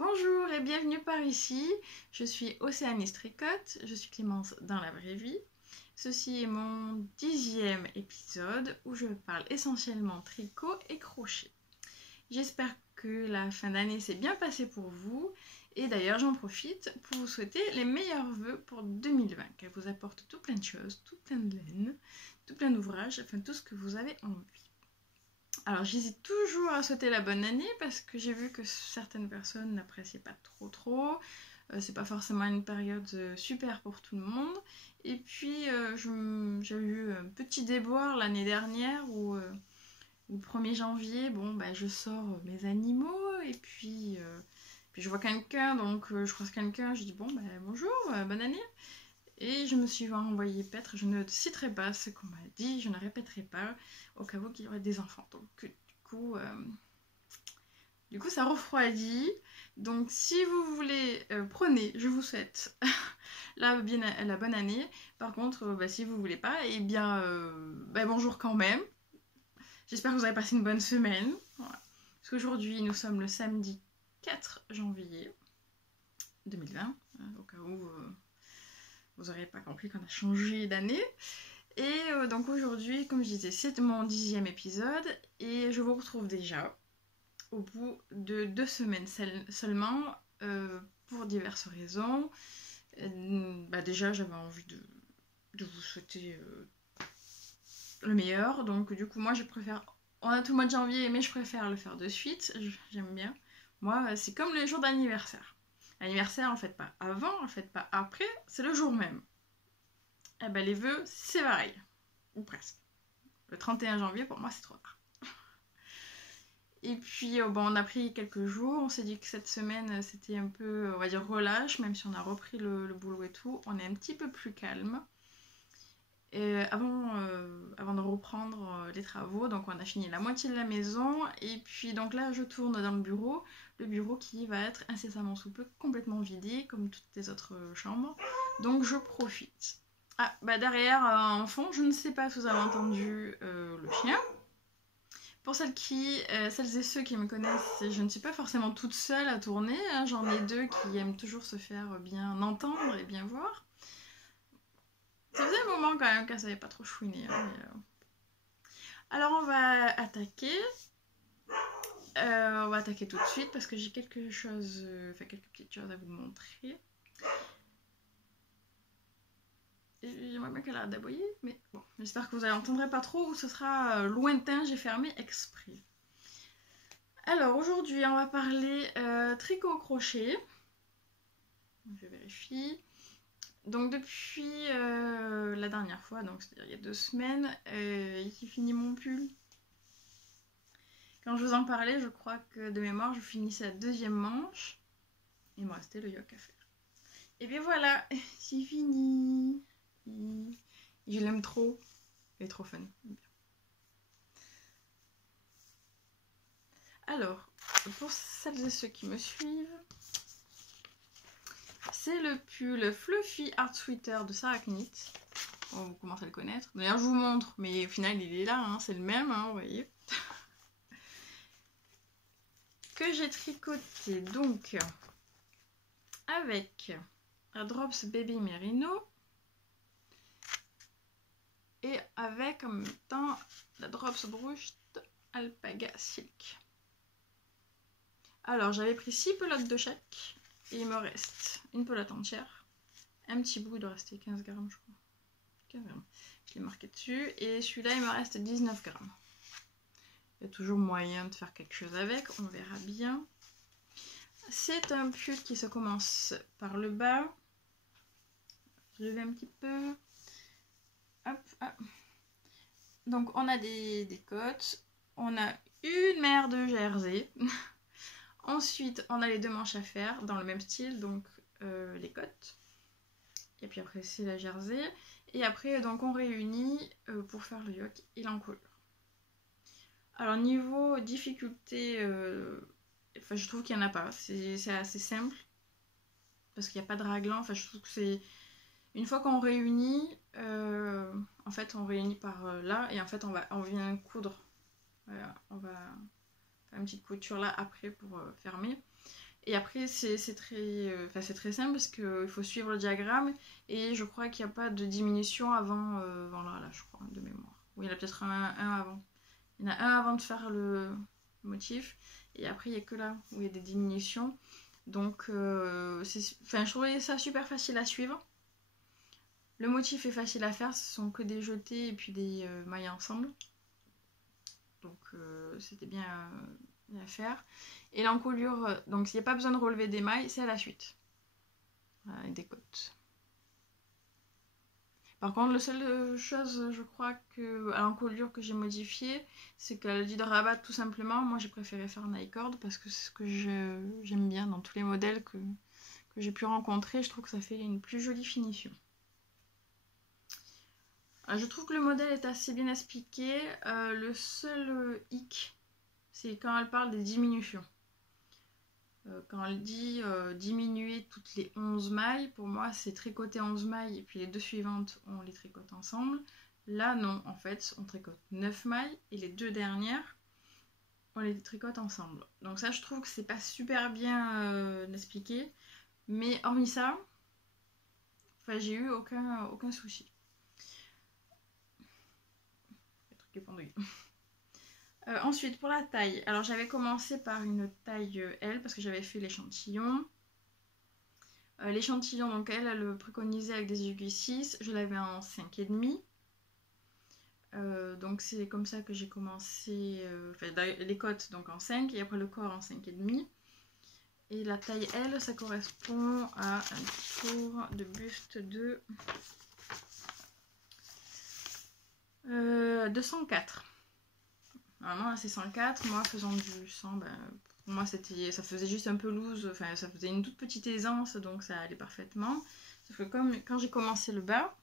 Bonjour et bienvenue par ici, je suis Océanie Stricotte, je suis Clémence dans la vraie vie. Ceci est mon 10e épisode où je parle essentiellement tricot et crochet. J'espère que la fin d'année s'est bien passée pour vous et d'ailleurs j'en profite pour vous souhaiter les meilleurs vœux pour 2020, qu'elle vous apporte tout plein de choses, tout plein de laine, tout plein d'ouvrages, enfin tout ce que vous avez envie. Alors j'hésite toujours à souhaiter la bonne année parce que j'ai vu que certaines personnes n'appréciaient pas trop. C'est pas forcément une période super pour tout le monde. Et puis j'ai eu un petit déboire l'année dernière où le 1er janvier, bon bah je sors mes animaux et puis je vois quelqu'un, donc je croise quelqu'un, je dis bon bah bonjour, bonne année. Et je me suis envoyé paître, je ne citerai pas ce qu'on m'a dit, je ne répéterai pas, au cas où qu'il y aurait des enfants. Donc du coup ça refroidit. Donc si vous voulez, prenez, je vous souhaite la bonne année. Par contre, si vous voulez pas, eh bien bonjour quand même. J'espère que vous avez passé une bonne semaine. Voilà. Parce qu'aujourd'hui, nous sommes le samedi 4 janvier 2020, au cas où vous n'aurez pas compris qu'on a changé d'année. Et donc aujourd'hui, comme je disais, c'est mon 10e épisode et je vous retrouve déjà au bout de 2 semaines seulement pour diverses raisons. Déjà, j'avais envie de vous souhaiter le meilleur, donc du coup, moi je préfère. On a tout le mois de janvier, mais je préfère le faire de suite, j'aime bien. Moi, c'est comme le jour d'anniversaire. L'anniversaire, on le fait pas avant, on le fait pas après, c'est le jour même. Et ben les vœux, c'est pareil. Ou presque. Le 31 janvier, pour moi, c'est trop tard. Et puis, on a pris quelques jours. On s'est dit que cette semaine, c'était un peu, on va dire, relâche, même si on a repris le boulot et tout. On est un petit peu plus calme. Et avant de reprendre les travaux, donc on a fini la moitié de la maison. Et puis, donc là, je tourne dans le bureau qui va être incessamment sous peu complètement vidé, comme toutes les autres chambres. Donc, je profite. Ah, derrière, en fond, je ne sais pas si vous avez entendu le chien. Pour celles et ceux qui me connaissent, je ne suis pas forcément toute seule à tourner. Hein. J'en ai deux qui aiment toujours se faire bien entendre et bien voir. Ça faisait un moment quand même qu'elle savait pas trop chouiner. Hein, Alors on va attaquer. On va attaquer tout de suite parce que j'ai quelques petites choses à vous montrer. J'aimerais bien qu'elle arrête d'aboyer, mais bon, j'espère que vous n'entendrez pas trop ou ce sera lointain, j'ai fermé exprès. Alors aujourd'hui, on va parler tricot-crochet. Je vérifie. Donc depuis la dernière fois, donc c'est-à-dire il y a 2 semaines, j'ai fini mon pull. Quand je vous en parlais, je crois que de mémoire, je finissais la 2e manche. Il me restait le yoke à faire. Et bien voilà, c'est fini. Je l'aime trop. Il est trop fun. Alors, pour celles et ceux qui me suivent, c'est le pull Fluffy Art Sweater de Sarah Knit. Bon, vous commencez à le connaître. D'ailleurs, je vous montre, mais au final, il est là, hein, c'est le même, hein, vous voyez. Que j'ai tricoté donc avec la Drops Baby Merino et avec en même temps la Drops Brushed Alpaga Silk. Alors j'avais pris 6 pelotes de chaque et il me reste une pelote entière, un petit bout, il doit rester 15 grammes je crois, 15 grammes, je l'ai marqué dessus, et celui-là il me reste 19 grammes. Il y a toujours moyen de faire quelque chose avec, on verra bien. C'est un pull qui se commence par le bas. Je vais un petit peu. Hop, hop. Donc on a des côtes. On a une mère de jersey. Ensuite, on a les 2 manches à faire dans le même style, donc les côtes. Et puis après, c'est la jersey. Et après, donc on réunit pour faire le yoke et l'encolure. Alors niveau difficulté, je trouve qu'il n'y en a pas. C'est assez simple. Parce qu'il n'y a pas de raglan. Enfin, je trouve que c'est... Une fois qu'on réunit, en fait, on réunit par là. Et en fait, on vient coudre. Voilà, on va faire une petite couture là après pour fermer. Et après, c'est très simple parce qu'il faut suivre le diagramme. Et je crois qu'il n'y a pas de diminution avant là, je crois, de mémoire. Oui, il y en a peut-être un avant. Il y en a un avant de faire le motif. Et après, il n'y a que là où il y a des diminutions. Donc, je trouvais ça super facile à suivre. Le motif est facile à faire, ce sont que des jetés et puis des mailles ensemble. Donc, c'était bien à faire. Et l'encolure, donc il n'y a pas besoin de relever des mailles, c'est à la suite. Voilà, et des côtes. Par contre, la seule chose, je crois, à l'encolure que j'ai modifié, c'est qu'elle dit de rabattre tout simplement. Moi, j'ai préféré faire un I-cord parce que c'est ce que j'aime bien dans tous les modèles que j'ai pu rencontrer. Je trouve que ça fait une plus jolie finition. Alors, je trouve que le modèle est assez bien expliqué. Le seul hic, c'est quand elle parle des diminutions. Quand elle dit diminuer toutes les 11 mailles, pour moi c'est tricoter 11 mailles et puis les deux suivantes on les tricote ensemble. Là non, en fait on tricote 9 mailles et les deux dernières on les tricote ensemble. Donc ça je trouve que c'est pas super bien expliqué, mais hormis ça, j'ai eu aucun souci. Le truc est pendu. Ensuite, pour la taille, alors j'avais commencé par une taille L parce que j'avais fait l'échantillon. L'échantillon, donc elle le préconisait avec des aiguilles 6, je l'avais en 5,5. Donc c'est comme ça que j'ai commencé, les côtes donc en 5 et après le corps en 5,5. Et la taille L, ça correspond à un tour de buste de 104. Normalement là c'est 104, moi faisant du 100, pour moi ça faisait juste un peu loose, enfin ça faisait une toute petite aisance donc ça allait parfaitement. Sauf que comme quand j'ai commencé le bas,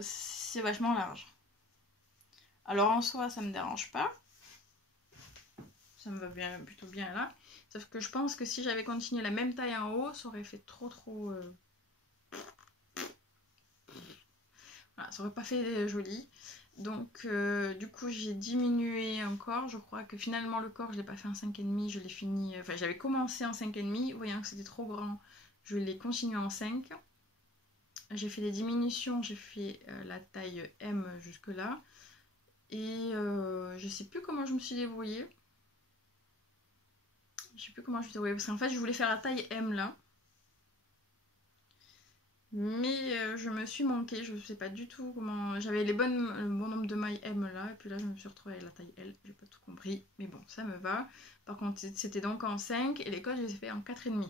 c'est vachement large. Alors en soi ça me dérange pas, ça me va bien, plutôt bien là. Sauf que je pense que si j'avais continué la même taille en haut, ça aurait fait trop. Voilà, ça aurait pas fait joli. Donc du coup j'ai diminué encore, je crois que finalement le corps je l'ai pas fait en 5,5, je l'ai fini, enfin j'avais commencé en 5,5, voyant que c'était trop grand, je l'ai continué en 5. J'ai fait des diminutions, j'ai fait la taille M jusque là, et je sais plus comment je me suis débrouillée. Parce qu'en fait je voulais faire la taille M là. Mais je me suis manquée, je sais pas du tout comment. J'avais le bon nombre de mailles M là, et puis là je me suis retrouvée avec la taille L, j'ai pas tout compris, mais bon, ça me va. Par contre, c'était donc en 5 et les codes je les ai fait en 4,5.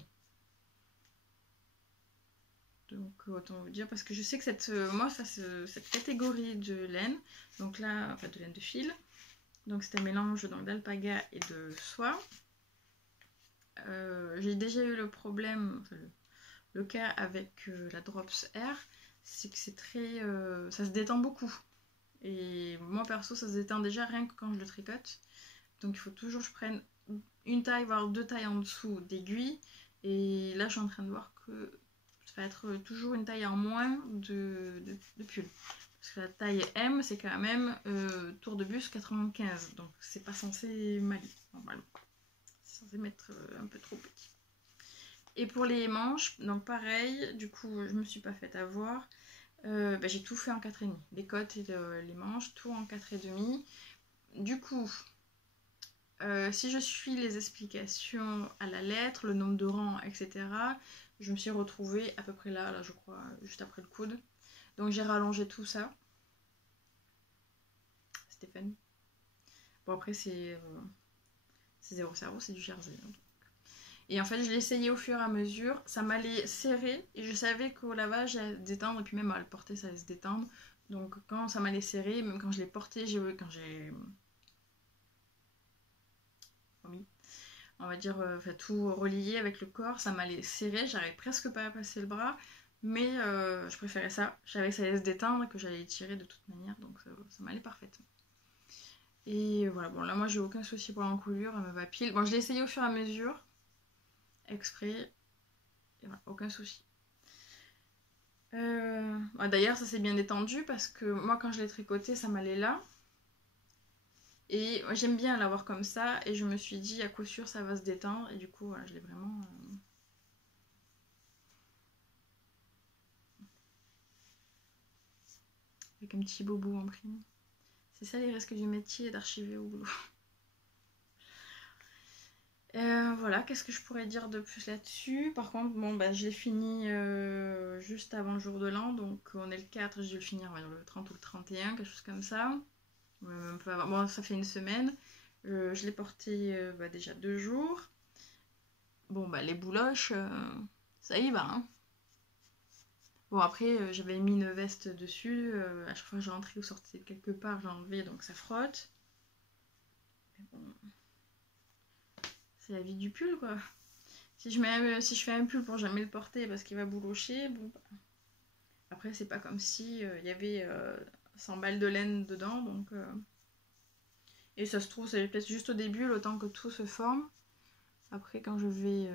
Donc autant vous dire, parce que je sais que cette catégorie de laine, donc là, enfin de laine de fil, donc c'est un mélange d'alpaga et de soie. J'ai déjà eu le problème, le cas avec la Drops Air, c'est que c'est très, ça se détend beaucoup. Et moi perso ça se détend déjà rien que quand je le tricote. Donc il faut toujours que je prenne une taille voire deux tailles en dessous d'aiguille. Et là je suis en train de voir que ça va être toujours une taille en moins de pull. Parce que la taille M c'est quand même tour de buste 95. Donc c'est pas censé m'aller normalement. C'est censé m'être un peu trop petit. Et pour les manches, donc pareil, du coup je me suis pas faite avoir. J'ai tout fait en 4,5. Les côtes et les manches, tout en 4,5. Du coup, si je suis les explications à la lettre, le nombre de rangs, etc., je me suis retrouvée à peu près là je crois, juste après le coude. Donc j'ai rallongé tout ça. Stéphane. Bon après c'est 0,0, c'est du jersey. Hein. Et en fait, je l'ai essayé au fur et à mesure. Ça m'allait serrer et je savais qu'au lavage, ça allait se détendre. Et puis même à le porter, ça allait se détendre. Donc quand ça m'allait serrer, même quand je l'ai porté, quand j'ai on va dire, tout relié avec le corps, ça m'allait serrer. J'arrivais presque pas à passer le bras. Mais je préférais ça. Je savais que ça allait se détendre et que j'allais tirer de toute manière. Donc ça m'allait parfaitement. Et voilà, bon là moi j'ai aucun souci pour l'encolure, elle me va pile. Bon je l'ai essayé au fur et à mesure. Exprès, et voilà, aucun souci. D'ailleurs ça s'est bien détendu parce que moi quand je l'ai tricoté ça m'allait là Et j'aime bien l'avoir comme ça. Et je me suis dit, à coup sûr, ça va se détendre. Et du coup, voilà, je l'ai vraiment... avec un petit bobo en prime. C'est ça les risques du métier d'archiver au boulot. Voilà, qu'est-ce que je pourrais dire de plus là-dessus? Par contre, bon, bah, je l'ai fini juste avant le jour de l'an, donc on est le 4, je vais le finir le 30 ou le 31, quelque chose comme ça. Même peu avant. Bon, ça fait une semaine. Je l'ai porté déjà 2 jours. Bon, bah, les bouloches, ça y va, hein. Bon, après, j'avais mis une veste dessus. À chaque fois que j'entrais ou sortais quelque part, j'enlevais, donc ça frotte. Mais bon, c'est la vie du pull, quoi. Si je fais un pull pour jamais le porter parce qu'il va boulocher, bon, bah. Après, c'est pas comme si il y avait 100 balles de laine dedans, donc... Et ça se trouve, c'est peut-être juste au début, le temps que tout se forme. Après, quand je vais...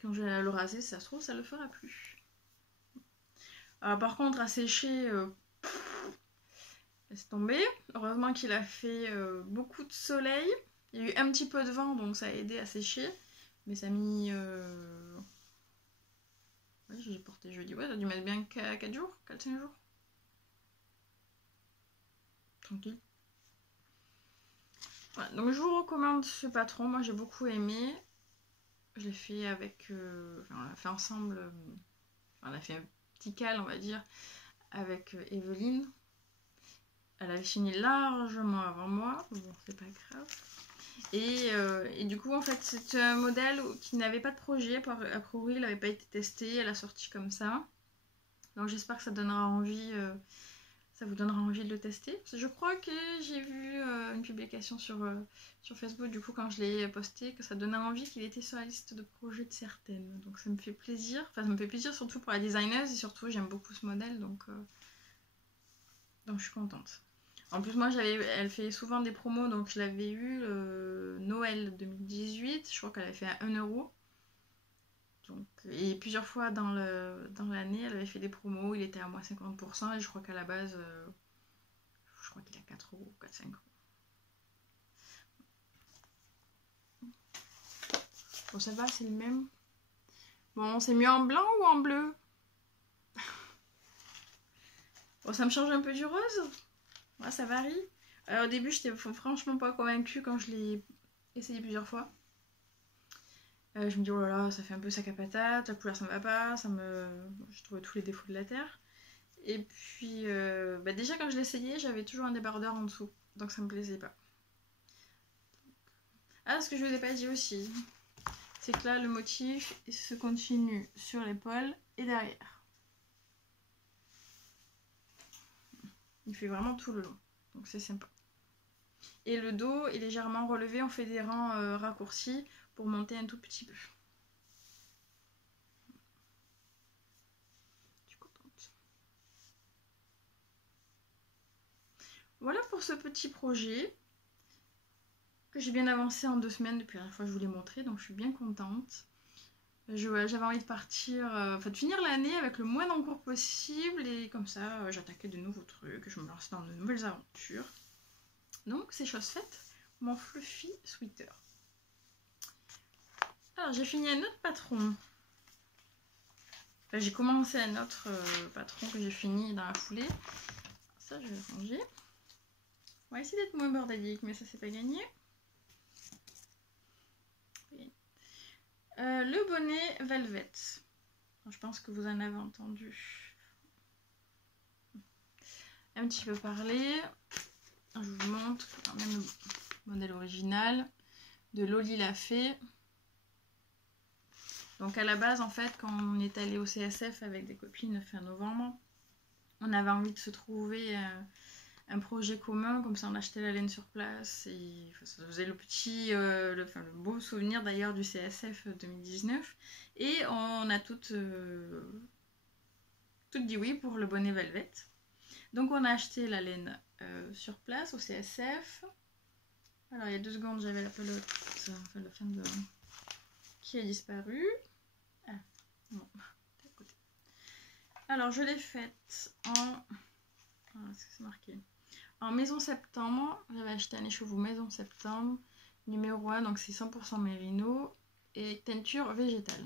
Quand je vais le raser, ça se trouve, ça le fera plus. Par contre, à sécher, laisse tomber. Heureusement qu'il a fait beaucoup de soleil. Il y a eu un petit peu de vent, donc ça a aidé à sécher. Mais ça a mis... Ouais, j'ai porté jeudi. Ouais, ça a dû mettre bien 4 jours, 4-5 jours. Tranquille. Voilà, donc je vous recommande ce patron. Moi, j'ai beaucoup aimé. Je l'ai fait avec... on l'a fait ensemble. On a fait un petit cal, on va dire, avec Evelyne. Elle avait fini largement avant moi. Bon, c'est pas grave. Et du coup, en fait, c'est un modèle qui n'avait pas de projet. A priori, il n'avait pas été testé. Elle a sorti comme ça. Donc j'espère que ça donnera envie... ça vous donnera envie de le tester. Je crois que j'ai vu une publication sur Facebook, du coup, quand je l'ai posté, que ça donnait envie qu'il était sur la liste de projets de certaines. Donc ça me fait plaisir. Enfin, ça me fait plaisir surtout pour la designeuse et surtout, j'aime beaucoup ce modèle, donc je suis contente. En plus, moi, elle fait souvent des promos, donc je l'avais eu Noël 2018. Je crois qu'elle avait fait à 1€. Donc, et plusieurs fois dans l'année, elle avait fait des promos, il était à moins 50%, et je crois qu'à la base, je crois qu'il a 4€, 4-5€. Bon, ça va, c'est le même. Bon, c'est mieux en blanc ou en bleu? Bon, ça me change un peu du rose. Ouais, ça varie. Au début, j'étais franchement pas convaincue quand je l'ai essayé plusieurs fois. Je me dis, oh là là, ça fait un peu sac à patate, la couleur ça me va pas, je trouvais tous les défauts de la terre. Et puis, déjà quand je l'essayais, j'avais toujours un débardeur en dessous, donc ça me plaisait pas. Ah, ce que je vous ai pas dit aussi, c'est que là, le motif, il se continue sur l'épaule et derrière. Il fait vraiment tout le long, donc c'est sympa. Et le dos est légèrement relevé, on fait des rangs raccourcis pour monter un tout petit peu. Je suis contente. Voilà pour ce petit projet que j'ai bien avancé en 2 semaines depuis la dernière fois que je vous l'ai montré, donc je suis bien contente. J'avais envie de partir, de finir l'année avec le moins d'encours possible et comme ça j'attaquais de nouveaux trucs, je me lançais dans de nouvelles aventures. Donc c'est chose faite, mon fluffy sweater. Alors j'ai fini un autre patron. J'ai commencé un autre patron que j'ai fini dans la foulée. Ça je vais le ranger. On va essayer d'être moins bordélique, mais ça c'est pas gagné. Le bonnet Velvet. Je pense que vous en avez entendu un petit peu parler. Je vous montre quand même le modèle original de Loli l'a fait. Donc à la base, en fait, quand on est allé au CSF avec des copines fin novembre, on avait envie de se trouver un projet commun, comme ça on achetait la laine sur place et ça faisait le beau souvenir d'ailleurs du CSF 2019. Et on a toutes dit oui pour le bonnet Velvet. Donc on a acheté la laine sur place au CSF. Alors il y a 2 secondes j'avais la pelote, enfin la fin de... qui a disparu. Ah, non, à côté. Alors je l'ai faite en Voilà ce que c'est marqué. En maison septembre, j'avais acheté un écheveau maison septembre, numéro 1, donc c'est 100% mérino et teinture végétale.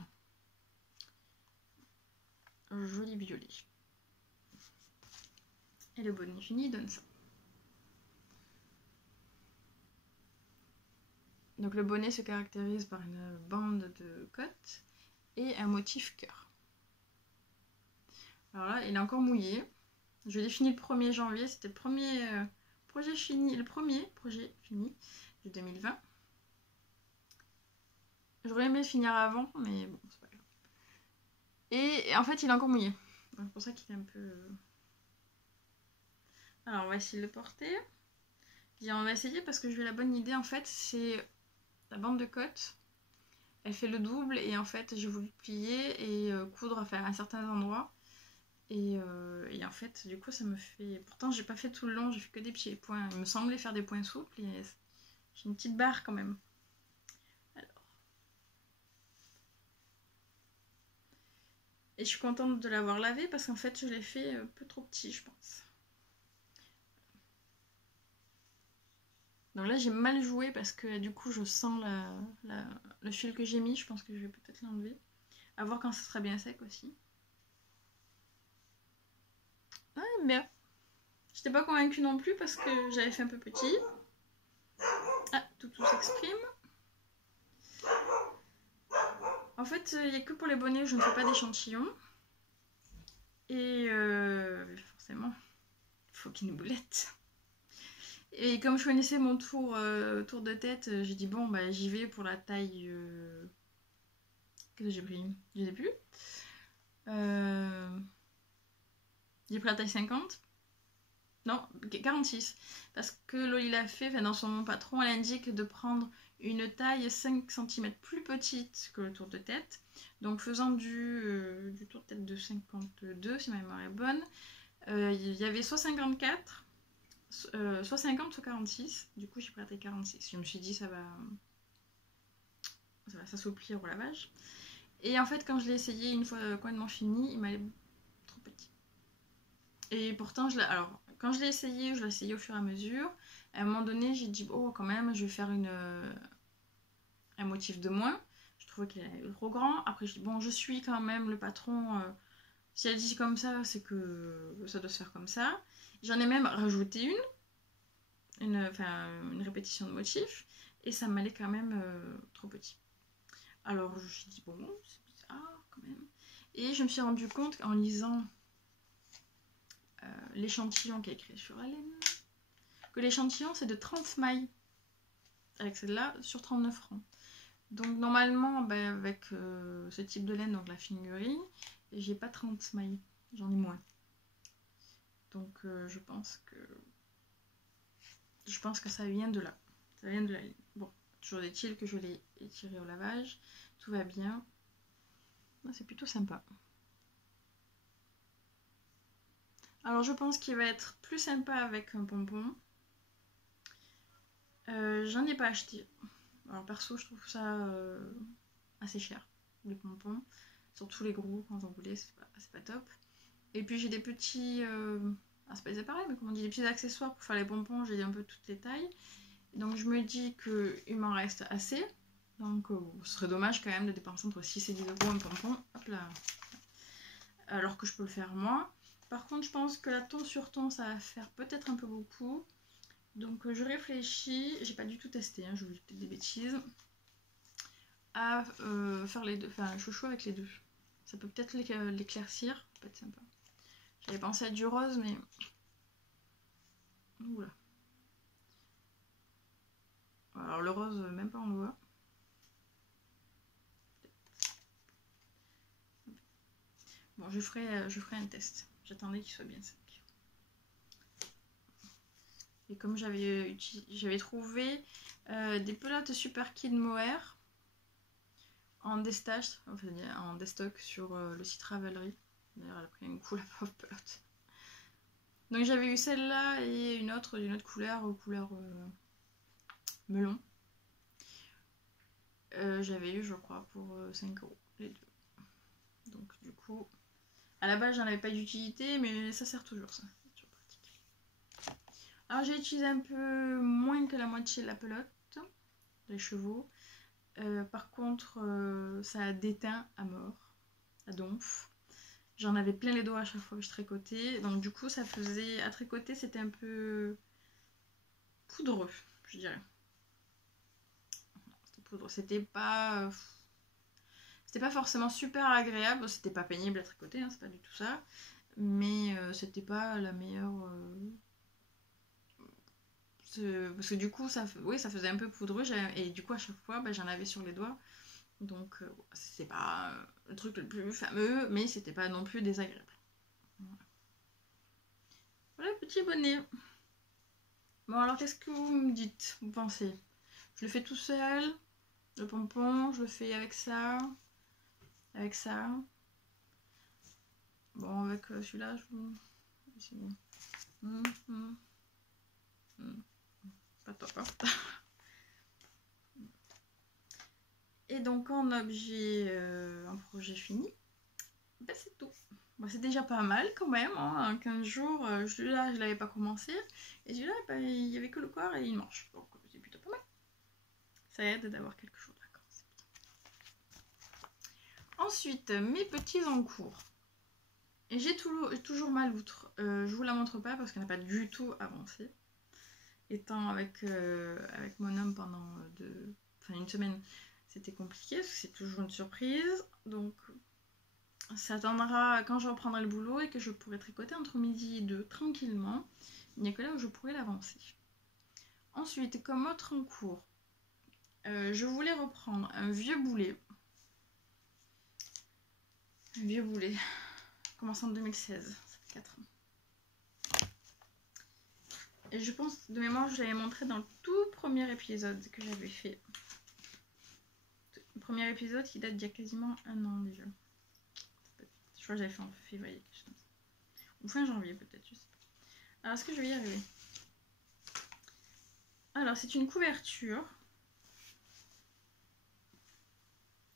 Joli violet. Et le bonnet fini donne ça. Donc le bonnet se caractérise par une bande de côte et un motif cœur. Alors là, il est encore mouillé. Je l'ai fini le 1er janvier, c'était le premier projet fini de 2020. J'aurais aimé finir avant, mais bon, c'est pas grave. Et en fait, il est encore mouillé. Donc c'est pour ça qu'il est un peu... Alors, on va essayer de le porter. On va essayer parce que j'ai eu la bonne idée. En fait, c'est la bande de côte. Elle fait le double et en fait, j'ai voulu plier et coudre à certains endroits. Et en fait, du coup, ça me fait... Pourtant, j'ai pas fait tout le long, j'ai fait que des petits points. Il me semblait faire des points souples et j'ai une petite barre quand même. Alors. Et je suis contente de l'avoir lavé parce qu'en fait, je l'ai fait un peu trop petit, je pense. Donc là, j'ai mal joué parce que du coup, je sens le fil que j'ai mis. Je pense que je vais peut-être l'enlever. À voir quand ça sera bien sec aussi. Ah, bien. J'étais pas convaincue non plus parce que j'avais fait un peu petit. Ah, Toutou s'exprime. En fait, il n'y a que pour les bonnets, je ne fais pas d'échantillon. Et forcément, il faut qu'il y ait une boulette. Et comme je connaissais mon tour de tête, j'ai dit bon, bah j'y vais pour la taille... Qu'est-ce que j'ai pris? Je sais plus. J'ai pris la taille 50. Non, 46. Parce que Loli l'a fait, dans son patron, elle indique de prendre une taille 5 cm plus petite que le tour de tête. Donc faisant du tour de tête de 52, si ma mémoire est bonne, il y avait soit 54, soit 50, soit 46. Du coup, j'ai pris la taille 46. Je me suis dit, ça va s'assouplir au lavage. Et en fait, quand je l'ai essayé, une fois complètement fini, il m'allait trop petit. Et pourtant, quand je l'ai essayé au fur et à mesure. À un moment donné, j'ai dit, oh, quand même, je vais faire un motif de moins. Je trouvais qu'il était trop grand. Après, je dis, bon, je suis quand même le patron. Si elle dit comme ça, c'est que ça doit se faire comme ça. J'en ai même rajouté une répétition de motif. Et ça m'allait quand même trop petit. Alors, je me suis dit, bon, c'est bizarre quand même. Et je me suis rendu compte en lisant l'échantillon qui est écrit sur la laine, que l'échantillon c'est de 30 mailles, avec celle-là sur 39 francs. Donc normalement, avec ce type de laine, donc la fingering, j'ai pas 30 mailles, j'en ai moins. Donc je pense que ça vient de là. Ça vient de la laine. Bon, toujours est-il que je l'ai étiré au lavage, tout va bien. C'est plutôt sympa. Alors je pense qu'il va être plus sympa avec un pompon. J'en ai pas acheté. Alors perso, je trouve ça assez cher, les pompons. Surtout les gros, quand on voulait, c'est pas top. Et puis j'ai des petits... c'est pas des appareils, mais comment on dit, des petits accessoires pour faire les pompons. J'ai un peu toutes les tailles. Donc je me dis qu'il m'en reste assez. Donc ce serait dommage quand même de dépenser entre 6 et 10 euros un pompon. Hop là. Alors que je peux le faire moi. Par contre, je pense que la ton sur ton, ça va faire peut-être un peu beaucoup. Donc je réfléchis, j'ai pas du tout testé, je vous dis peut-être des bêtises, à faire les deux, un chouchou avec les deux. Ça peut peut-être l'éclaircir, ça peut être sympa. J'avais pensé à du rose, mais... Oula. Alors le rose, même pas on le voit. Bon, je ferai un test. J'attendais qu'il soit bien sec. Et comme j'avais trouvé des pelotes Super Kid Mohair en déstock sur le site Ravelry. D'ailleurs, elle a pris un coup la pauvre pelote. Donc j'avais eu celle-là et une autre d'une autre couleur, melon. J'avais eu, je crois, pour 5 € les deux. Donc du coup, à la base, j'en avais pas d'utilité, mais ça sert toujours, ça. C'est toujours pratique. Alors j'ai utilisé un peu moins que la moitié de la pelote, les chevaux. Par contre, ça a déteint à mort, à donf. J'en avais plein les doigts à chaque fois que je tricotais. Donc du coup, ça faisait... À tricoter, c'était un peu poudreux, je dirais. C'était poudreux. C'était pas forcément super agréable. C'était pas pénible à tricoter, hein, c'est pas du tout ça. Mais c'était pas la meilleure... Parce que du coup, oui, ça faisait un peu poudreux. Et du coup, à chaque fois, j'en avais sur les doigts. Donc, c'est pas le truc le plus fameux, mais c'était pas non plus désagréable. Voilà, petit bonnet. Bon, alors, qu'est-ce que vous me dites? Vous pensez? Je le fais tout seul, le pompon, je le fais avec ça, avec ça. Bon, avec celui-là, je vous... C'est bon. Pas top, hein. Et donc, en objet, en projet fini, c'est tout. Bon, c'est déjà pas mal quand même, hein. 15 jours, celui-là je l'avais pas commencé, et celui-là il y avait que le corps et il marche, donc c'est plutôt pas mal. Ça aide d'avoir quelque chose d'accord. Ensuite, mes petits encours. Et j'ai toujours ma loutre. Je vous la montre pas parce qu'elle n'a pas du tout avancé. Étant avec mon homme pendant une semaine, c'était compliqué parce que c'est toujours une surprise. Donc ça attendra quand je reprendrai le boulot et que je pourrai tricoter entre midi et 2 tranquillement. Il n'y a que là où je pourrai l'avancer. Ensuite, comme autre en cours, je voulais reprendre un vieux boulet. Un vieux boulet. Commençant en 2016, ça fait 4 ans. Et je pense, de mémoire, je l'avais montré dans le tout premier épisode que j'avais fait. Le premier épisode qui date d'il y a quasiment un an déjà. Je crois que j'avais fait en février, quelque chose comme ça. Ou fin janvier peut-être, je sais pas. Alors, est-ce que je vais y arriver? Alors, c'est une couverture.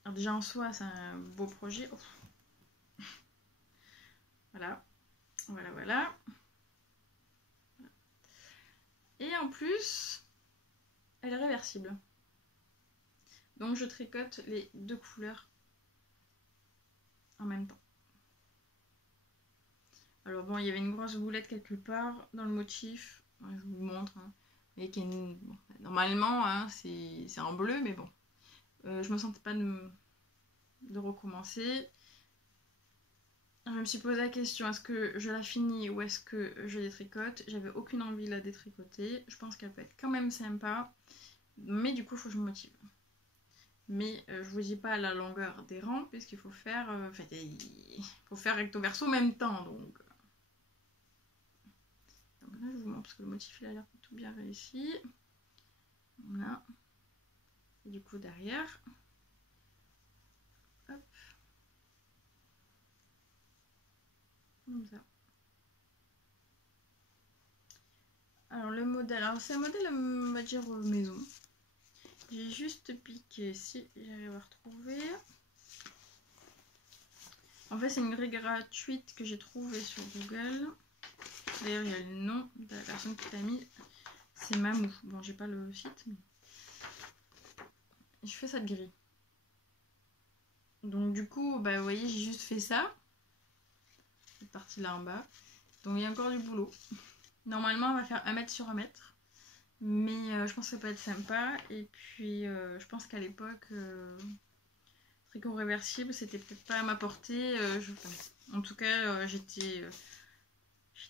Alors déjà en soi, c'est un beau projet. Oh. Voilà. Voilà. Et en plus, elle est réversible. Donc je tricote les deux couleurs en même temps. Alors bon, il y avait une grosse boulette quelque part dans le motif. Je vous montre. Hein. Et qui est bon, normalement, hein, c'est en bleu, mais bon. Je me sentais pas de recommencer. Je me suis posé la question, est-ce que je la finis ou est-ce que je détricote? J'avais aucune envie de la détricoter. Je pense qu'elle peut être quand même sympa. Mais du coup, il faut que je me motive. Mais je vous dis pas la longueur des rangs, puisqu'il faut faire... il faut faire recto verso en même temps. Donc là, je vous montre parce que le motif, il a l'air tout bien réussi. Voilà. Et du coup, derrière... Hop. Comme ça. Alors le modèle, c'est un modèle on va dire maison. J'ai juste piqué, si j'arrive à retrouver. En fait c'est une grille gratuite que j'ai trouvée sur Google. D'ailleurs il y a le nom de la personne qui l'a mis. C'est Mamou. Bon j'ai pas le site mais... Je fais cette grille. Donc du coup, vous voyez j'ai juste fait ça. Cette partie là en bas. Donc il y a encore du boulot. Normalement on va faire 1 mètre sur 1 mètre. Mais je pense que ça peut être sympa. Et puis je pense qu'à l'époque, tricot réversible, c'était peut-être pas à ma portée. En tout cas, j'étais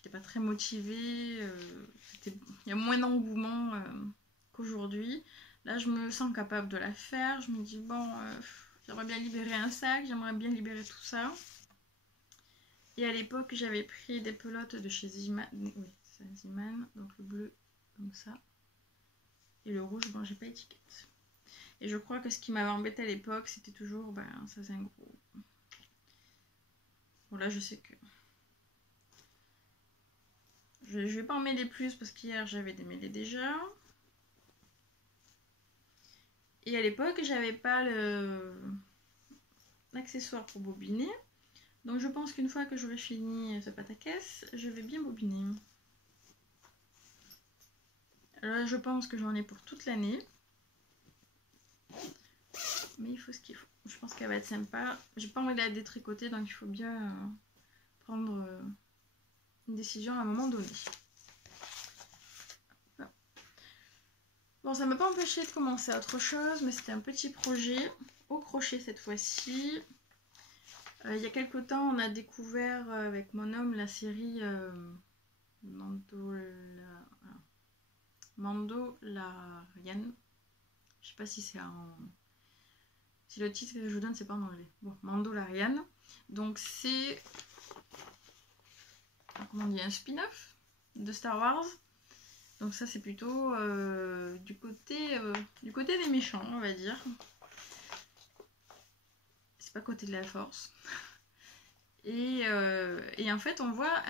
pas très motivée. Il y a moins d'engouement qu'aujourd'hui. Là, je me sens capable de la faire. Je me dis, bon, j'aimerais bien libérer un sac, j'aimerais bien libérer tout ça. Et à l'époque, j'avais pris des pelotes de chez Ziman. Oui, c'est Ziman. Donc le bleu, comme ça. Et le rouge, bon, j'ai pas étiquette. Et je crois que ce qui m'avait embêté à l'époque, c'était toujours, ça c'est un gros... Bon là, je sais que... Je vais pas en mêler plus parce qu'hier, j'avais démêlé déjà. Et à l'époque, j'avais pas l'accessoire pour bobiner. Donc je pense qu'une fois que j'aurai fini ce pataquès, je vais bien bobiner. Là, je pense que j'en ai pour toute l'année. Mais il faut ce qu'il faut. Je pense qu'elle va être sympa. J'ai pas envie de la détricoter, donc il faut bien prendre une décision à un moment donné. Bon, ça m'a pas empêché de commencer à autre chose, mais c'était un petit projet au crochet cette fois-ci. Il y a quelque temps, on a découvert avec mon homme la série Mandalorian. Je sais pas si c'est un... Si le titre que je vous donne, c'est pas en anglais. Bon, Mandalorian. Donc c'est... Comment on dit, un spin-off de Star Wars. Donc ça c'est plutôt du côté des méchants, on va dire. C'est pas côté de la force. Et en fait on voit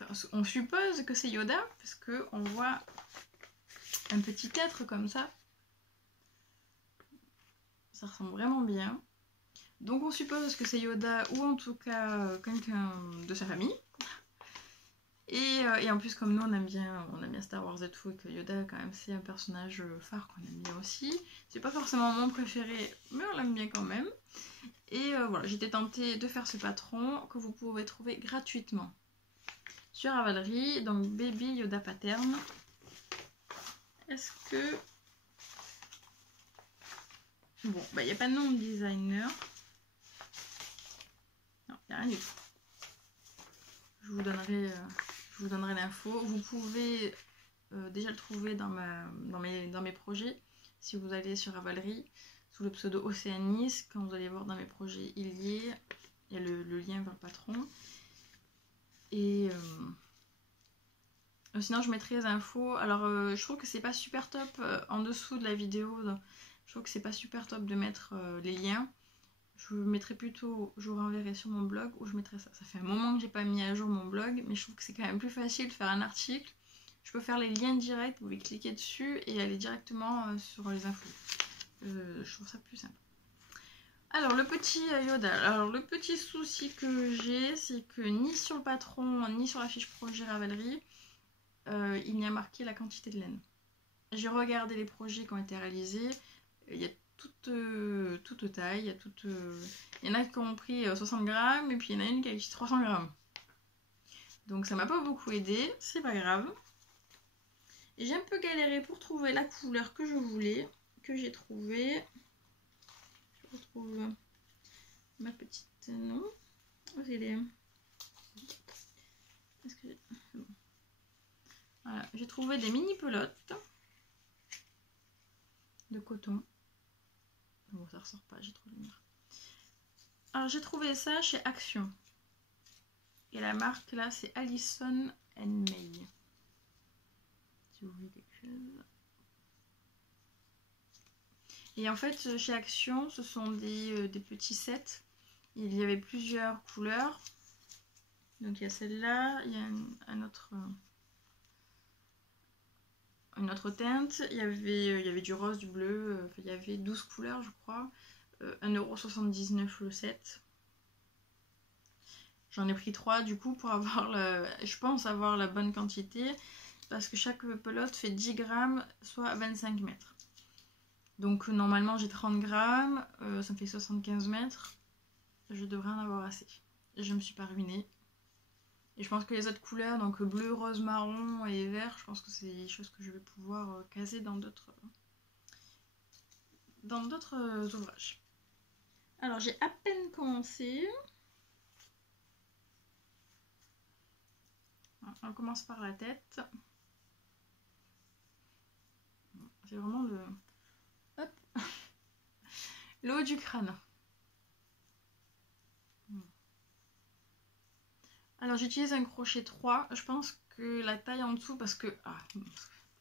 enfin, on suppose que c'est Yoda, parce qu'on voit un petit être comme ça. Ça ressemble vraiment bien. Donc on suppose que c'est Yoda, ou en tout cas quelqu'un de sa famille. Et en plus, comme nous on aime bien Star Wars et tout, et que Yoda quand même c'est un personnage phare qu'on aime bien aussi. C'est pas forcément mon préféré, mais on l'aime bien quand même. Et voilà, j'étais tentée de faire ce patron que vous pouvez trouver gratuitement sur Ravelry, donc Baby Yoda Pattern. Est-ce que... Bon, bah il n'y a pas de nom de designer. Non, il n'y a rien du tout. Je vous donnerai l'info. Vous pouvez déjà le trouver dans mes projets. Si vous allez sur Ravelry, sous le pseudo Océanis, quand vous allez voir dans mes projets, il y a le lien vers le patron. Et sinon, je mettrai les infos. Alors, je trouve que c'est pas super top en dessous de la vidéo. Je trouve que c'est pas super top de mettre les liens. Je mettrai plutôt, je vous renverrai sur mon blog où je mettrai ça. Ça fait un moment que j'ai pas mis à jour mon blog, mais je trouve que c'est quand même plus facile de faire un article. Je peux faire les liens directs, vous pouvez cliquer dessus et aller directement sur les infos. Je trouve ça plus simple. Alors le petit Yoda, alors le petit souci que j'ai, c'est que ni sur le patron, ni sur la fiche projet Ravelry, il n'y a marqué la quantité de laine. J'ai regardé les projets qui ont été réalisés, il y a toute taille, il y en a qui ont pris 60 grammes et puis il y en a une qui a eu 300 grammes. Donc ça m'a pas beaucoup aidé, c'est pas grave. Et j'ai un peu galéré pour trouver la couleur que je voulais, que j'ai trouvée. Je retrouve ma petite... Non, est-ce que j'ai... Bon. Voilà, j'ai trouvé des mini pelotes de coton. Bon, ça ressort pas, j'ai trop de lumière. Alors j'ai trouvé ça chez Action. Et la marque là c'est Allison & May. Si vous voulez quelque chose. Et en fait chez Action ce sont des petits sets. Il y avait plusieurs couleurs. Donc il y a celle-là, il y a une autre teinte, il y avait du rose, du bleu, il y avait 12 couleurs je crois, 1,79 € le set. J'en ai pris 3 du coup pour avoir je pense avoir la bonne quantité, parce que chaque pelote fait 10 grammes, soit 25 mètres. Donc normalement j'ai 30 grammes, ça me fait 75 mètres, je devrais en avoir assez. Je me suis pas ruinée. Et je pense que les autres couleurs, donc bleu, rose, marron et vert, je pense que c'est des choses que je vais pouvoir caser dans d'autres ouvrages. Alors j'ai à peine commencé. On commence par la tête. C'est vraiment le haut du crâne. Alors j'utilise un crochet 3. Je pense que la taille en dessous, parce que... Ah,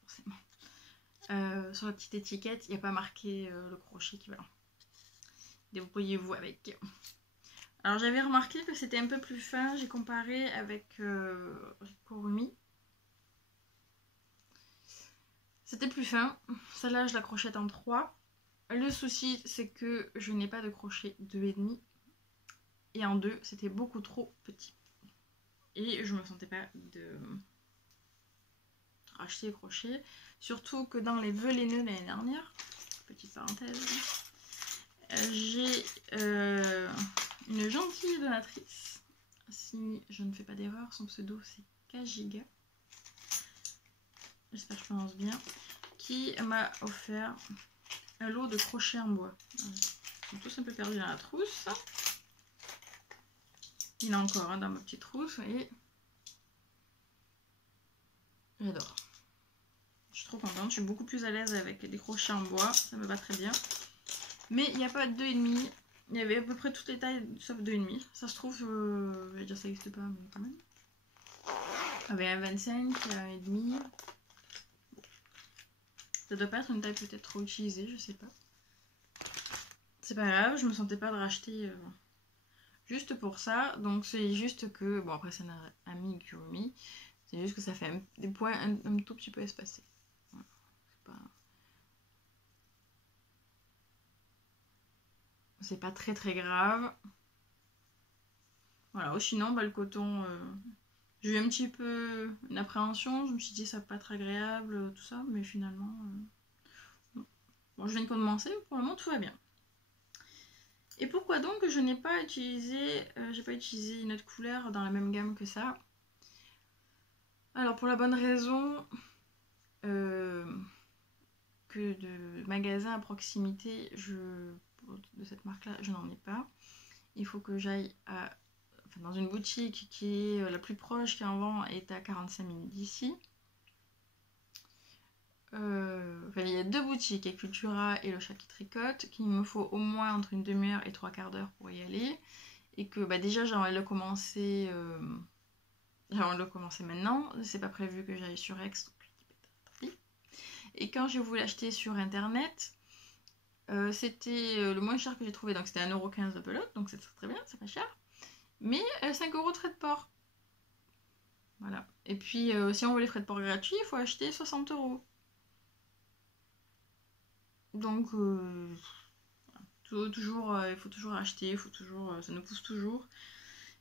forcément. Sur la petite étiquette, il n'y a pas marqué le crochet équivalent. Débrouillez-vous avec. Alors j'avais remarqué que c'était un peu plus fin. J'ai comparé avec Rikorumi. C'était plus fin. Celle-là, je la crochette en 3. Le souci, c'est que je n'ai pas de crochet 2,5. Et en 2, c'était beaucoup trop petit. Et je me sentais pas racheter les crochets. Surtout que dans les vœux laineux l'année dernière, petite parenthèse, j'ai une gentille donatrice, si je ne fais pas d'erreur, son pseudo c'est Kajiga, j'espère que je prononce bien, qui m'a offert un lot de crochets en bois. Ils sont tous un peu perdus dans la trousse. Il y en a encore dans ma petite trousse et j'adore. Je suis trop contente, je suis beaucoup plus à l'aise avec des crochets en bois, ça me va très bien. Mais il n'y a pas de 2,5. Il y avait à peu près toutes les tailles sauf 2,5. Ça se trouve, je vais dire ça n'existe pas, mais quand même. Il y avait un 25, un 1,5. Ça doit pas être une taille peut-être trop utilisée, je sais pas. C'est pas grave, je me sentais pas de racheter juste pour ça. Donc c'est juste que, bon après c'est un amigurumi. C'est juste que ça fait des points un tout petit peu espacés. Voilà. C'est pas très très grave. Voilà, oh, sinon bah, le coton, j'ai eu un petit peu une appréhension. Je me suis dit ça va pas être agréable, tout ça, mais finalement, bon, je viens de commencer, pour le moment tout va bien. Et pourquoi donc je n'ai pas utilisé, une autre couleur dans la même gamme que ça? Alors pour la bonne raison que de magasins à proximité de cette marque là je n'en ai pas. Il faut que j'aille dans une boutique qui est la plus proche qui en vend est à 45 minutes d'ici. Il y a 2 boutiques, il y a Cultura et le Chat qui tricote, qu'il me faut au moins entre une demi-heure et 3/4 d'heure pour y aller. Et que déjà j'ai envie de le commencer. Maintenant, c'est pas prévu que j'aille sur Aix, donc et quand je voulais acheter sur internet, c'était le moins cher que j'ai trouvé, donc c'était 1,15€ la pelote, donc c'est très bien, c'est pas cher. Mais 5€ de frais de port. Voilà. Et puis si on veut les frais de port gratuits, il faut acheter 60€. Donc il faut toujours acheter, ça nous pousse toujours.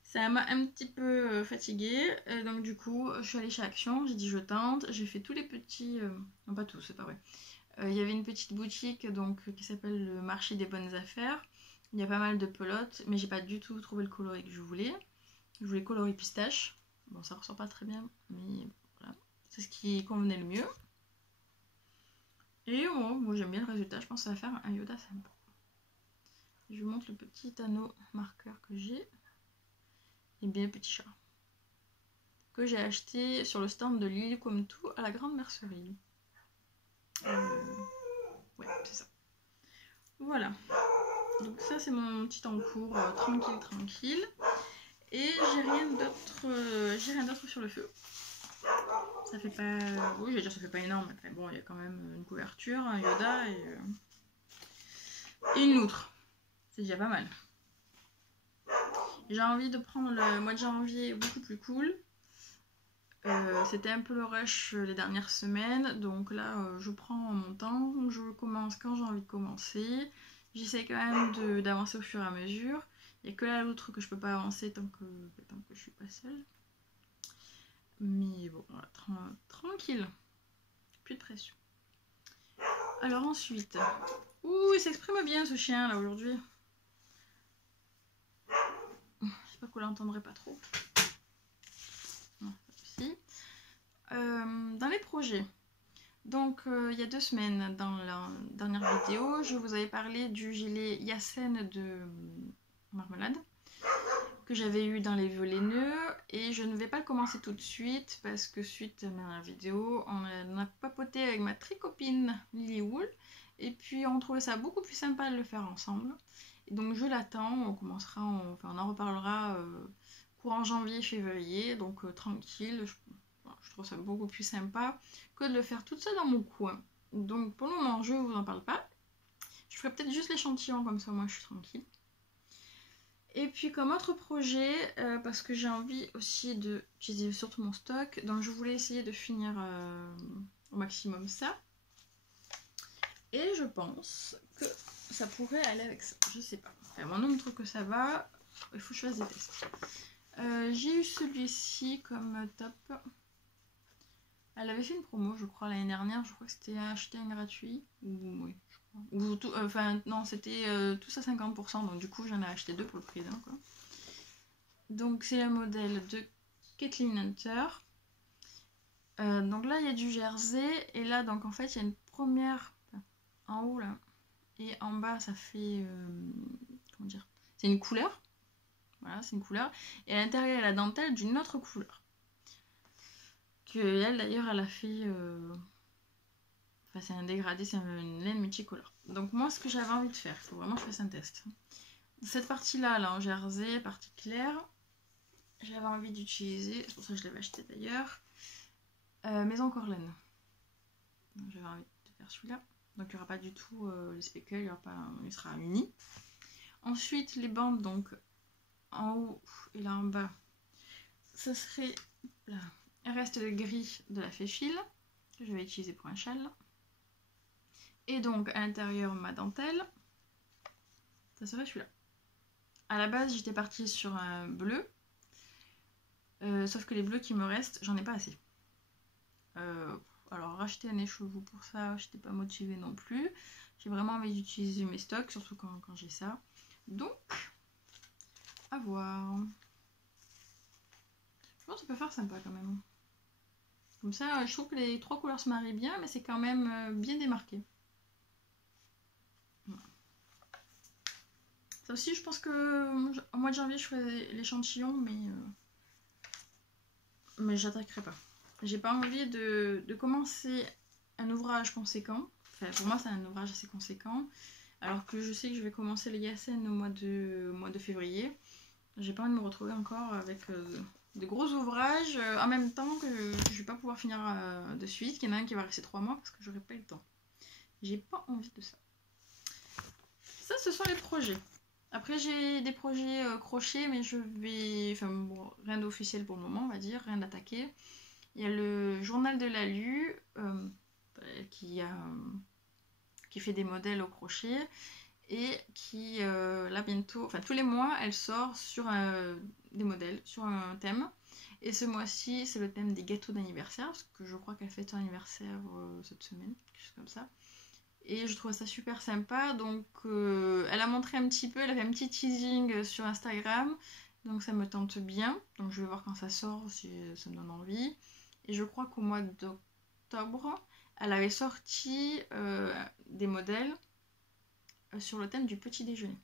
Ça m'a un petit peu fatiguée, donc du coup je suis allée chez Action, j'ai dit je tente, j'ai fait tous les petits, non pas tous, c'est pas vrai. Il y avait une petite boutique donc qui s'appelle le marché des bonnes affaires. Il y a pas mal de pelotes, mais j'ai pas du tout trouvé le coloris que je voulais. Je voulais coloris pistache. Bon, ça ressort pas très bien, mais voilà, c'est ce qui convenait le mieux. Et moi j'aime bien le résultat, je pense que ça va faire un Yoda sympa. Je vous montre le petit anneau marqueur que j'ai. Et bien le petit chat. Que j'ai acheté sur le stand de Lily comme tout à la grande mercerie. Ouais, c'est ça. Voilà. Donc ça c'est mon petit encours tranquille. Et j'ai rien d'autre sur le feu. Ça fait pas... Oui, je vais dire ça fait pas énorme. Mais bon, il y a quand même une couverture, un Yoda et une loutre. C'est déjà pas mal. J'ai envie de prendre le mois de janvier beaucoup plus cool. C'était un peu le rush les dernières semaines, donc là je prends mon temps, je commence quand j'ai envie de commencer. J'essaie quand même d'avancer au fur et à mesure. Il n'y a que là l'autre que je peux pas avancer tant que je suis pas seule. Mais bon, voilà, tranquille, plus de pression. Alors ensuite, ouh, il s'exprime bien ce chien là aujourd'hui. J'espère que vous l'entendrez pas trop. Non, si. Dans les projets, donc il y a 2 semaines dans la dernière vidéo je vous avais parlé du gilet Yassen de Marmelade que j'avais eu dans les vœux laineux et je ne vais pas le commencer tout de suite parce que suite à ma vidéo on a papoté avec ma tricopine Lily Wool et puis on trouvait ça beaucoup plus sympa de le faire ensemble et donc je l'attends, on en reparlera courant janvier-février, donc tranquille. Je trouve ça beaucoup plus sympa que de le faire toute seule dans mon coin. Donc pour le moment, je ne vous en parle pas. Je ferai peut-être juste l'échantillon, comme ça moi je suis tranquille. Et puis comme autre projet, parce que j'ai envie aussi d'utiliser surtout mon stock, donc je voulais essayer de finir au maximum ça. Et je pense que ça pourrait aller avec ça, je sais pas. Enfin, mon homme trouve que ça va, il faut que je fasse des tests. J'ai eu celui-ci comme top. Elle avait fait une promo, je crois, l'année dernière. Je crois que c'était acheter un gratuit. Ou oui, je crois. Ou tout, enfin, non, c'était tous à 50%. Donc, du coup, j'en ai acheté 2 pour le prix d'un, quoi. Donc, c'est le modèle de Kathleen Hunter. Donc là, il y a du jersey. Et là, donc, en fait, il y a une première en haut, là. Et en bas, ça fait... comment dire? C'est une couleur. Voilà, c'est une couleur. Et à l'intérieur, il y a la dentelle d'une autre couleur. Que elle, d'ailleurs, elle a fait... Enfin, c'est un dégradé, c'est une laine multicolore. Donc moi, ce que j'avais envie de faire, il faut vraiment que je fasse un test. Cette partie-là, là, en jersey, partie claire, j'avais envie d'utiliser, c'est pour ça que je l'avais acheté d'ailleurs, Maison Corlaine. Donc j'avais envie de faire celui-là. Donc il n'y aura pas du tout les speckles, il sera uni. Ensuite, les bandes, donc en haut et là en bas, ça serait là, un reste de gris de la Féfile, que je vais utiliser pour un châle. Et donc à l'intérieur, ma dentelle, ça serait celui-là. À la base, j'étais partie sur un bleu, sauf que les bleus qui me restent, j'en ai pas assez. Alors, racheter un écheveau pour ça, je n'étais pas motivée non plus. J'ai vraiment envie d'utiliser mes stocks, surtout quand j'ai ça. Donc, à voir. Je pense que ça peut faire sympa quand même. Comme ça, je trouve que les 3 couleurs se marient bien, mais c'est quand même bien démarqué. Voilà. Ça aussi, je pense que au mois de janvier, je ferai l'échantillon, mais j'attaquerai pas. J'ai pas envie de commencer un ouvrage conséquent. Enfin, pour moi, c'est un ouvrage assez conséquent. Alors que je sais que je vais commencer les Yassen au mois de février. J'ai pas envie de me retrouver encore avec de gros ouvrages en même temps que je vais pas pouvoir finir de suite. Qu'il y en a un qui va rester 3 mois parce que j'aurai pas le temps. J'ai pas envie de ça. Ça, ce sont les projets. Après, j'ai des projets crochets, mais je vais... Enfin, bon, rien d'officiel pour le moment, on va dire. Rien d'attaqué. Il y a le journal de l'Alu qui fait des modèles au crochet et qui, là bientôt, enfin tous les mois, elle sort sur des modèles, sur un thème. Et ce mois-ci, c'est le thème des gâteaux d'anniversaire, parce que je crois qu'elle fête son anniversaire cette semaine, quelque chose comme ça. Et je trouve ça super sympa, donc elle a montré un petit peu, elle a fait un petit teasing sur Instagram, donc ça me tente bien. Donc je vais voir quand ça sort, si ça me donne envie. Et je crois qu'au mois d'octobre, elle avait sorti des modèles sur le thème du petit déjeuner.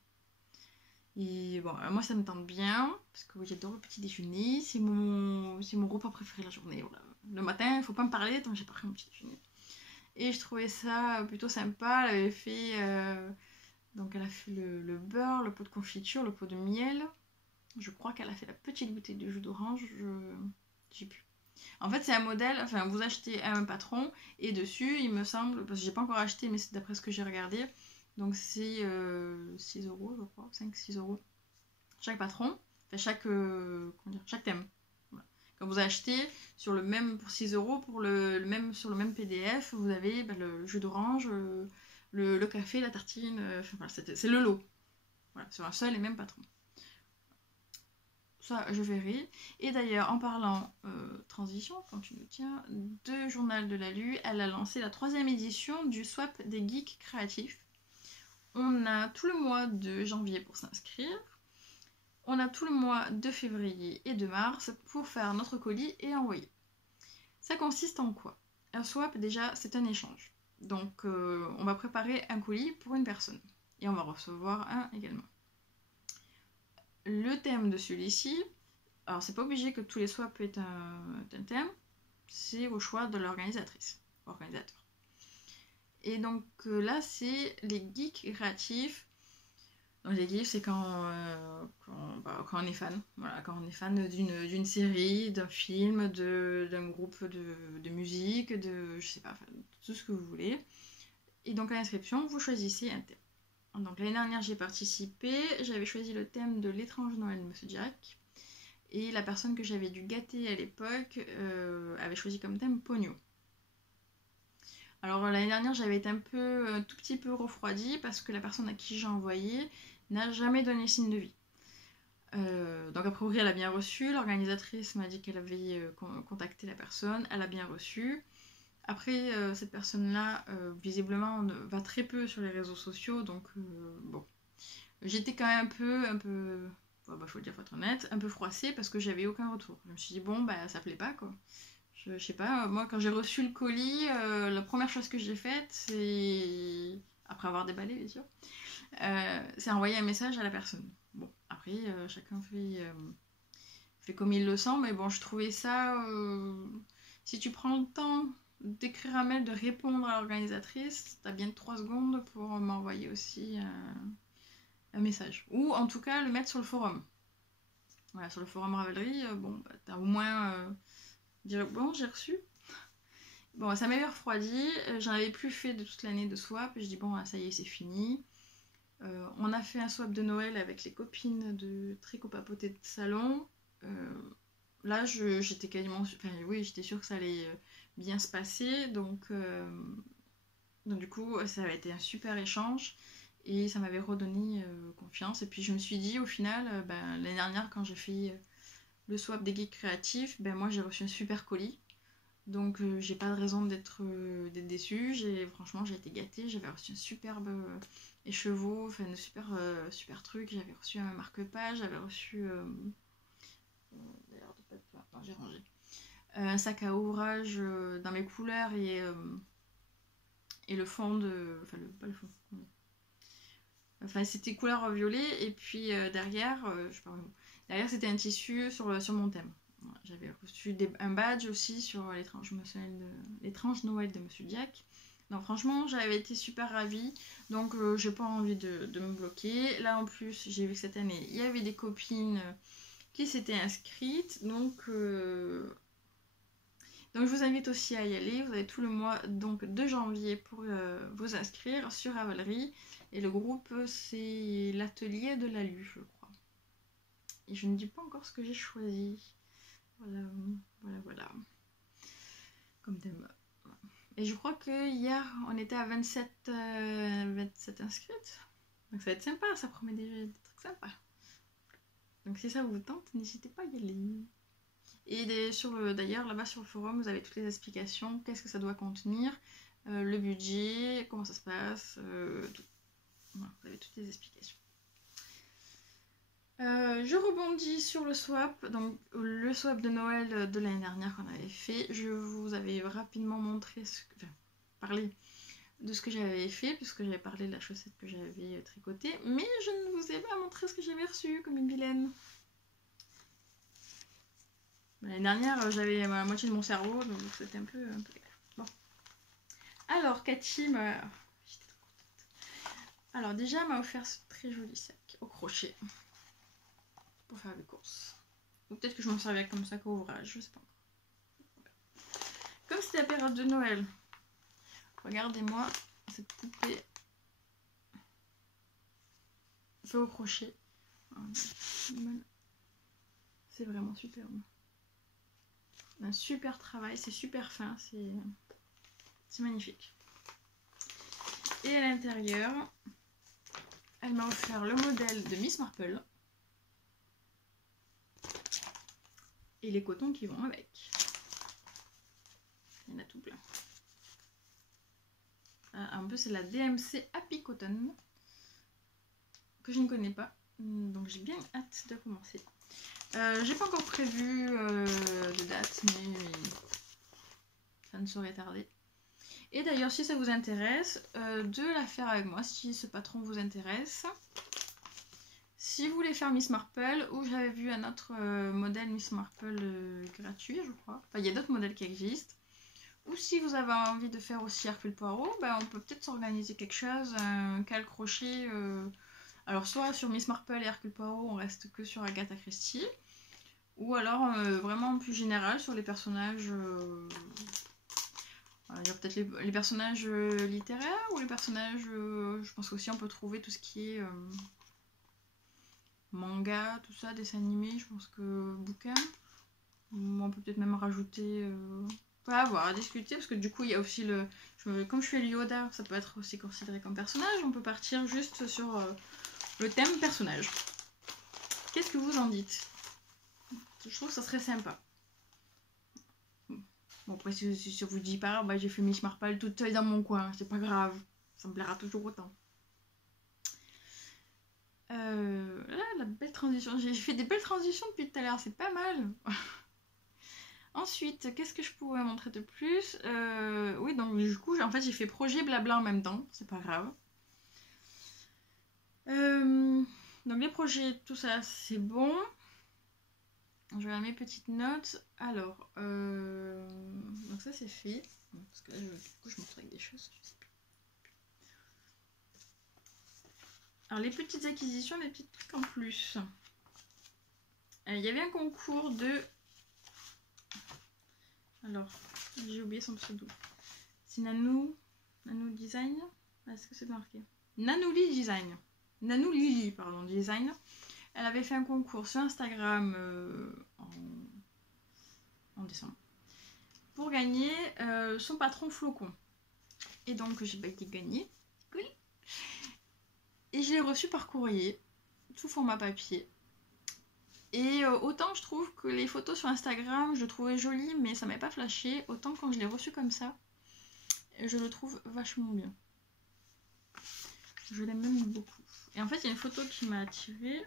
Et bon, moi ça me tente bien, parce que oui, j'adore le petit déjeuner, c'est mon repas préféré de la journée. Voilà. Le matin, il faut pas me parler tant que j'ai pas pris mon petit déjeuner. Et je trouvais ça plutôt sympa. Elle avait fait, donc elle a fait le beurre, le pot de confiture, le pot de miel. Je crois qu'elle a fait la petite bouteille de jus d'orange. J'ai pu. En fait, c'est un modèle, enfin, vous achetez un patron et dessus, il me semble, parce que j'ai pas encore acheté, mais c'est d'après ce que j'ai regardé, donc c'est 6 euros, je crois, 5-6 euros chaque patron, enfin, chaque thème. Voilà. Quand vous achetez sur le même pour 6 euros, pour sur le même PDF, vous avez le jus d'orange, le café, la tartine, enfin, voilà, c'est le lot. Voilà, sur un seul et même patron. Ça, je verrai. Et d'ailleurs, en parlant transition, quand tu nous tiens, de Journal de l'Alu, elle a lancé la 3e édition du Swap des geeks créatifs. On a tout le mois de janvier pour s'inscrire. On a tout le mois de février et de mars pour faire notre colis et envoyer. Ça consiste en quoi? Un swap, déjà, c'est un échange. Donc, on va préparer un colis pour une personne. Et on va recevoir un également. Le thème de celui-ci, alors c'est pas obligé que tous les swaps aient un thème, c'est au choix de l'organisatrice, organisateur. Et donc là, c'est les geeks créatifs. Donc les geeks, c'est quand on est fan. Voilà, quand on est fan d'une série, d'un film, d'un groupe de musique, je sais pas, tout ce que vous voulez. Et donc à l'inscription, vous choisissez un thème. Donc l'année dernière, j'ai participé, j'avais choisi le thème de l'étrange Noël de Monsieur Jack. Et la personne que j'avais dû gâter à l'époque avait choisi comme thème Pogno. Alors l'année dernière, j'avais été un tout petit peu refroidie parce que la personne à qui j'ai envoyé n'a jamais donné signe de vie. Donc a priori elle a bien reçu, l'organisatrice m'a dit qu'elle avait contacté la personne, elle a bien reçu. Après cette personne-là visiblement va très peu sur les réseaux sociaux, donc bon. J'étais quand même un peu, faut le dire, faut être honnête, un peu froissée parce que j'avais aucun retour. Je me suis dit bon bah ça plaît pas quoi. Je sais pas, moi quand j'ai reçu le colis, la première chose que j'ai faite c'est, après avoir déballé bien sûr, c'est envoyer un message à la personne. Bon, après, chacun fait comme il le sent, mais bon, je trouvais ça... si tu prends le temps d'écrire un mail, de répondre à l'organisatrice, t'as bien 3 secondes pour m'envoyer aussi un message. Ou en tout cas, le mettre sur le forum. Voilà, sur le forum Ravelry, bon, bah, t'as au moins... dire, bon, j'ai reçu. Bon, ça m'avait refroidi, j'en avais plus fait de toute l'année de swap, je dis bon, ça y est, c'est fini. On a fait un swap de Noël avec les copines de Tricot Papoté de salon. Là, j'étais quasiment... Enfin, oui, j'étais sûre que ça allait bien se passer. Donc du coup, ça avait été un super échange. Et ça m'avait redonné confiance. Et puis, je me suis dit, au final, l'année dernière, quand j'ai fait le swap des geeks créatifs, moi, j'ai reçu un super colis. Donc, j'ai pas de raison d'être déçue. Franchement, j'ai été gâtée. J'avais reçu un superbe... écheveau, enfin de super trucs. J'avais reçu un marque-page, j'avais reçu d'ailleurs j'ai rangé un sac à ouvrage dans mes couleurs et le fond de, enfin pas le fond, enfin c'était couleur violet et puis derrière je sais pas vraiment. Derrière c'était un tissu sur mon thème. Voilà, j'avais reçu un badge aussi sur l'étrange Noël de Monsieur Diac. Non, franchement, j'avais été super ravie, donc j'ai pas envie de me bloquer. Là, en plus, j'ai vu que cette année, il y avait des copines qui s'étaient inscrites, donc je vous invite aussi à y aller. Vous avez tout le mois donc, de janvier pour vous inscrire sur Ravelry. Et le groupe, c'est l'atelier de l'alu, je crois. Et je ne dis pas encore ce que j'ai choisi. Voilà. Comme thème. Et je crois que hier, on était à 27 inscrites. Donc ça va être sympa, ça promet des trucs sympas. Donc si ça vous tente, n'hésitez pas à y aller. Et d'ailleurs, là-bas sur le forum, vous avez toutes les explications. Qu'est-ce que ça doit contenir, le budget, comment ça se passe, tout. Voilà, vous avez toutes les explications. Je rebondis sur le swap, donc le swap de Noël de l'année dernière qu'on avait fait. Je vous avais rapidement montré parlé de ce que j'avais fait, puisque j'avais parlé de la chaussette que j'avais tricotée, mais je ne vous ai pas montré ce que j'avais reçu comme une vilaine. L'année dernière, j'avais la moitié de mon cerveau, donc c'était un peu galère. Bon. Alors, Cathy m'a... J'étais trop contente. Alors, déjà, elle m'a offert ce très joli sac au crochet pour faire des courses. Ou peut-être que je m'en servais comme sac au ouvrage, je sais pas encore. Comme c'était la période de Noël, regardez-moi cette poupée fait au crochet. C'est vraiment superbe. Un super travail, c'est super fin, c'est magnifique. Et à l'intérieur, elle m'a offert le modèle de Miss Marple et les cotons qui vont avec. Il y en a tout plein. En plus, c'est la DMC Happy Cotton que je ne connais pas, donc j'ai bien hâte de commencer. J'ai pas encore prévu de date, mais ça ne saurait tarder. Et d'ailleurs, si ça vous intéresse, de la faire avec moi, si ce patron vous intéresse. Si vous voulez faire Miss Marple, ou j'avais vu un autre modèle Miss Marple gratuit, je crois. Enfin, il y a d'autres modèles qui existent. Ou si vous avez envie de faire aussi Hercule Poirot, on peut peut-être s'organiser quelque chose, un cal crochet. Alors, soit sur Miss Marple et Hercule Poirot, on reste que sur Agatha Christie. Ou alors vraiment plus général sur les personnages, il y a peut-être les personnages littéraires ou les personnages, je pense aussi on peut trouver tout ce qui est manga, tout ça, dessin animé, je pense que bouquin, on peut peut-être même rajouter, à voir, à discuter, parce que du coup il y a aussi comme je fais le Yoda, ça peut être aussi considéré comme personnage, on peut partir juste sur le thème personnage. Qu'est-ce que vous en dites? Je trouve que ça serait sympa. Bon, après, si ça vous dit pas, bah, j'ai fait Miss Marple toute seule dans mon coin. C'est pas grave. Ça me plaira toujours autant. Là, la belle transition. J'ai fait des belles transitions depuis tout à l'heure. C'est pas mal. Ensuite, qu'est-ce que je pourrais montrer de plus? Oui, donc du coup, en fait, j'ai fait projet blabla en même temps. C'est pas grave. Donc les projets, tout ça, c'est bon. Je vais à mes petites notes. Alors, donc ça c'est fait. Parce que là, du coup, je montre avec des choses, je sais plus. Alors les petites acquisitions, les petits trucs en plus. Il y avait un concours de... Alors, j'ai oublié son pseudo. C'est Nanou Design. Est-ce que c'est marqué? Nanouli Design. Nanou Lily, pardon, Design. Elle avait fait un concours sur Instagram en décembre pour gagner son patron flocon. Et donc j'ai été gagner. Cool. Et je l'ai reçu par courrier, sous format papier. Et autant je trouve que les photos sur Instagram, je le trouvais joli, mais ça m'avait pas flashé. Autant quand je l'ai reçu comme ça, je le trouve vachement bien. Je l'aime même beaucoup. Et en fait, il y a une photo qui m'a attirée.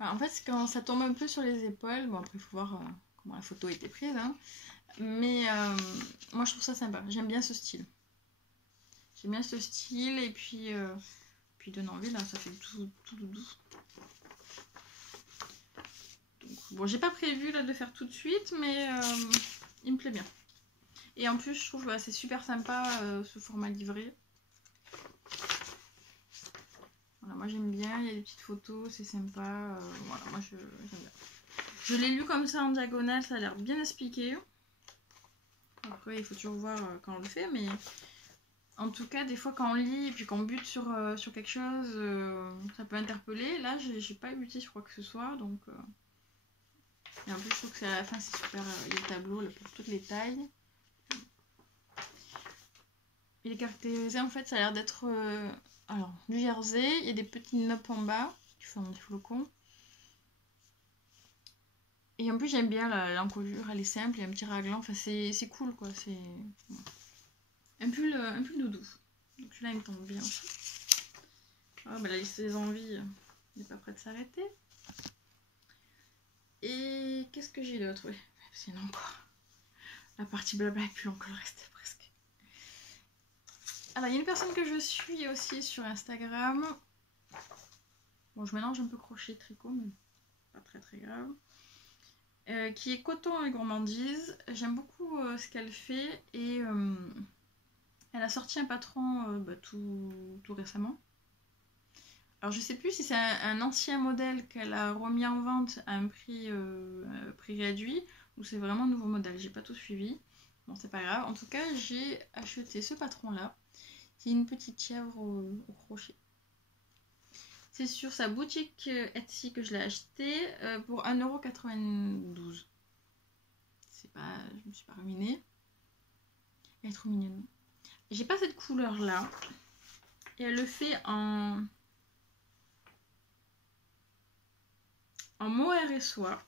Enfin, en fait, quand ça tombe un peu sur les épaules, bon après il faut voir comment la photo a été prise, hein. Mais moi je trouve ça sympa, j'aime bien ce style. J'aime bien ce style et puis donne envie, là ça fait tout doudou. Donc, bon, j'ai pas prévu là de faire tout de suite, mais il me plaît bien. Et en plus je trouve c'est super sympa ce format livré. Voilà, moi j'aime bien, il y a des petites photos, c'est sympa. Voilà, moi j'aime bien. Je l'ai lu comme ça en diagonale, ça a l'air bien expliqué. Après il faut toujours voir quand on le fait, mais en tout cas des fois quand on lit et puis qu'on bute sur quelque chose, ça peut interpeller. Là j'ai pas buté sur quoi que ce soit, donc et en plus je trouve que à la fin c'est super, il y a le tableau là, pour toutes les tailles. Il est caractérisé, en fait ça a l'air d'être alors du jersey, il y a des petites noppes en bas qui font des flocons. Et en plus j'aime bien l'encolure, elle est simple, il y a un petit raglan, enfin c'est cool quoi, c'est un pull doudou. Donc celui-là il me tombe bien aussi. Ah bah la liste des envies n'est pas près de s'arrêter. Et qu'est-ce que j'ai d'autre? Oui, sinon encore. La partie blabla est plus longue que le reste presque. Alors il y a une personne que je suis aussi sur Instagram. Bon je mélange un peu crochet et tricot mais pas très grave. Qui est Coton et Gourmandise. J'aime beaucoup ce qu'elle fait et elle a sorti un patron tout récemment. Alors je sais plus si c'est un ancien modèle qu'elle a remis en vente à un prix réduit ou c'est vraiment un nouveau modèle. J'ai pas tout suivi. Bon c'est pas grave. En tout cas j'ai acheté ce patron là. C'est une petite chèvre au crochet. C'est sur sa boutique Etsy que je l'ai acheté pour 1,92 €. C'est pas, je me suis pas ruinée. Elle est trop mignonne. J'ai pas cette couleur là. Et elle le fait en mohair et soie.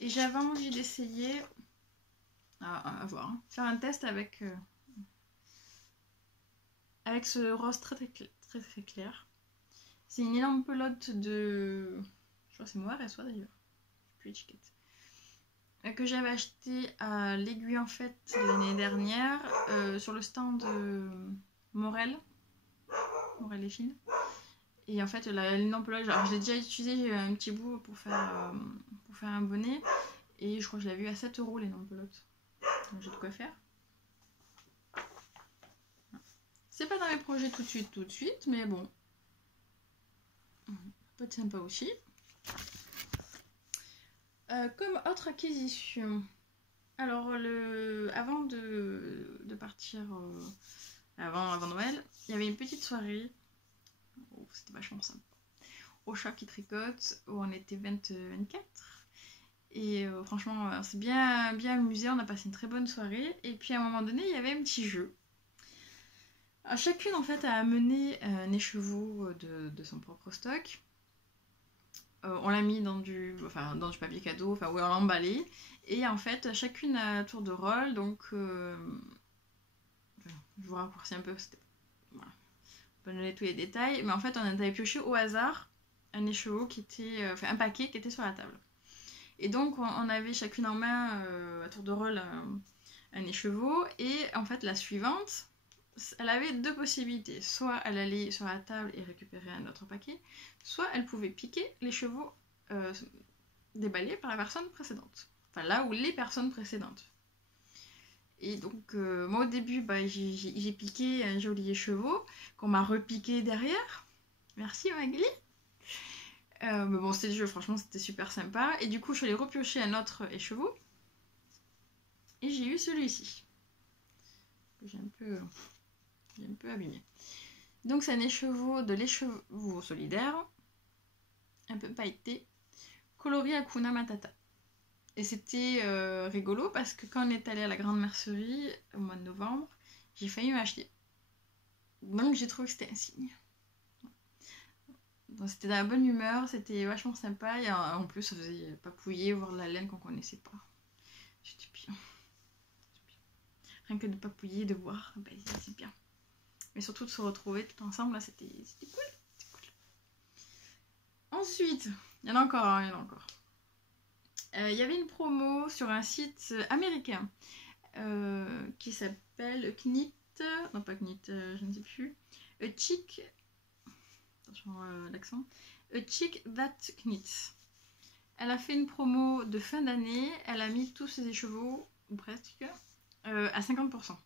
Et j'avais envie d'essayer à voir, hein, faire un test avec ce rose très clair. C'est une énorme pelote de... Je crois que c'est mohair et soie d'ailleurs. Plus étiquette. Que j'avais acheté à l'Aiguille en Fête l'année dernière sur le stand de Morel et Fine. Et en fait l'énorme pelote, alors je l'ai déjà utilisé, j'ai eu un petit bout pour faire un bonnet et je crois que je l'avais vu à 7 € l'énorme pelote. Donc j'ai de quoi faire. C'est pas dans mes projets tout de suite, mais bon. Peut être sympa aussi. Comme autre acquisition, alors avant de partir avant Noël, il y avait une petite soirée, c'était vachement sympa, au Chat qui tricote, où on était 24 et franchement on s'est bien amusé, on a passé une très bonne soirée et puis à un moment donné il y avait un petit jeu. Alors, chacune en fait a amené un écheveau de son propre stock. On l'a mis dans du papier cadeau, enfin ouais, on l'a emballé. Et en fait, chacune a un tour de rôle, donc je vous raccourcis un peu, c'était voilà, pas donner tous les détails, mais en fait, on avait pioché au hasard un écheveau qui était, un paquet qui était sur la table. Et donc, on avait chacune en main à tour de rôle un écheveau, et en fait, la suivante, elle avait deux possibilités. Soit elle allait sur la table et récupérer un autre paquet, soit elle pouvait piquer les chevaux déballés par la personne précédente. Enfin, là où les personnes précédentes. Et donc, moi au début, j'ai piqué un joli écheveau qu'on m'a repiqué derrière. Merci Magli. Mais bon, c'était le jeu, franchement, c'était super sympa. Et du coup, je suis allée repiocher un autre écheveau. Et j'ai eu celui-ci. Que j'ai un peu abîmé. Donc, c'est un écheveau de l'écheveau solidaire. Un peu pailleté. Coloris Hakuna Matata. Et c'était rigolo parce que quand on est allé à la grande mercerie au mois de novembre, j'ai failli m'acheter. Donc, j'ai trouvé que c'était un signe. Donc, c'était dans la bonne humeur, c'était vachement sympa. Et en plus, ça faisait papouiller, voir la laine qu'on connaissait pas. C'était bien. Rien que de papouiller, de voir, c'est bien. Mais surtout de se retrouver tout ensemble, là, c'était cool. Ensuite, il y en a encore, hein, il y en a encore. Il y avait une promo sur un site américain qui s'appelle Knit. Non, pas Knit, je ne sais plus. A Chick. Attention l'accent. A Chick That Knits. Elle a fait une promo de fin d'année. Elle a mis tous ses écheveaux, ou presque, à 50%.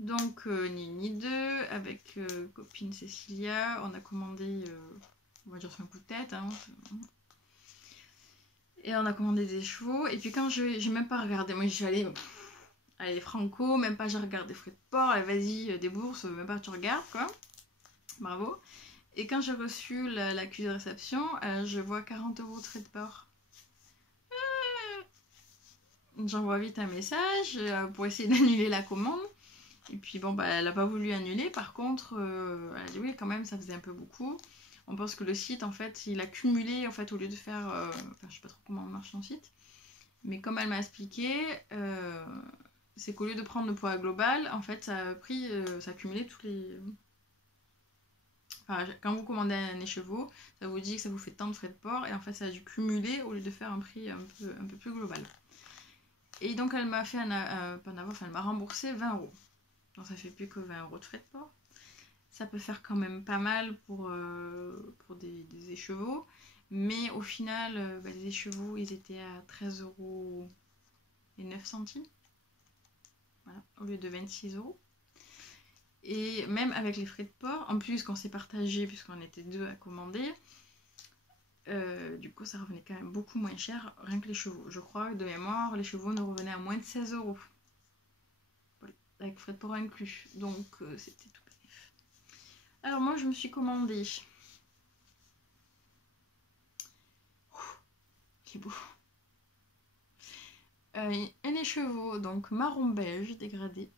Donc, ni une ni deux, avec copine Cécilia, on a commandé, on va dire sur un coup de tête, hein, et on a commandé des chevaux. Et puis quand j'ai même pas regardé, moi j'y allais, allez franco, même pas j'ai regardé frais de port, allez vas-y débourse, même pas tu regardes quoi, bravo. Et quand j'ai reçu l'accusé de réception, je vois 40 € de frais de port. J'envoie vite un message pour essayer d'annuler la commande. Et puis bon, elle n'a pas voulu annuler. Par contre, elle a dit oui, quand même, ça faisait un peu beaucoup. On pense que le site, en fait, il a cumulé, en fait, au lieu de faire... je sais pas trop comment marche son site. Mais comme elle m'a expliqué, c'est qu'au lieu de prendre le poids global, en fait, ça a cumulé tous les... Enfin, quand vous commandez un écheveau, ça vous dit que ça vous fait tant de frais de port. Et en fait, ça a dû cumuler au lieu de faire un prix un peu plus global. Et donc, elle m'a fait elle m'a remboursé 20 €. Donc ça fait plus que 20 € de frais de port. Ça peut faire quand même pas mal pour des écheveaux. Mais au final, les écheveaux, ils étaient à 13,09 €. Voilà, au lieu de 26 €. Et même avec les frais de port, en plus qu'on s'est partagé, puisqu'on était deux à commander, du coup ça revenait quand même beaucoup moins cher, rien que les chevaux. Je crois que de mémoire, les chevaux nous revenaient à moins de 16 €. Voilà, avec frais de port inclus. Donc c'était tout. Alors moi je me suis commandé. Qui beau. Un écheveau, donc marron beige dégradé.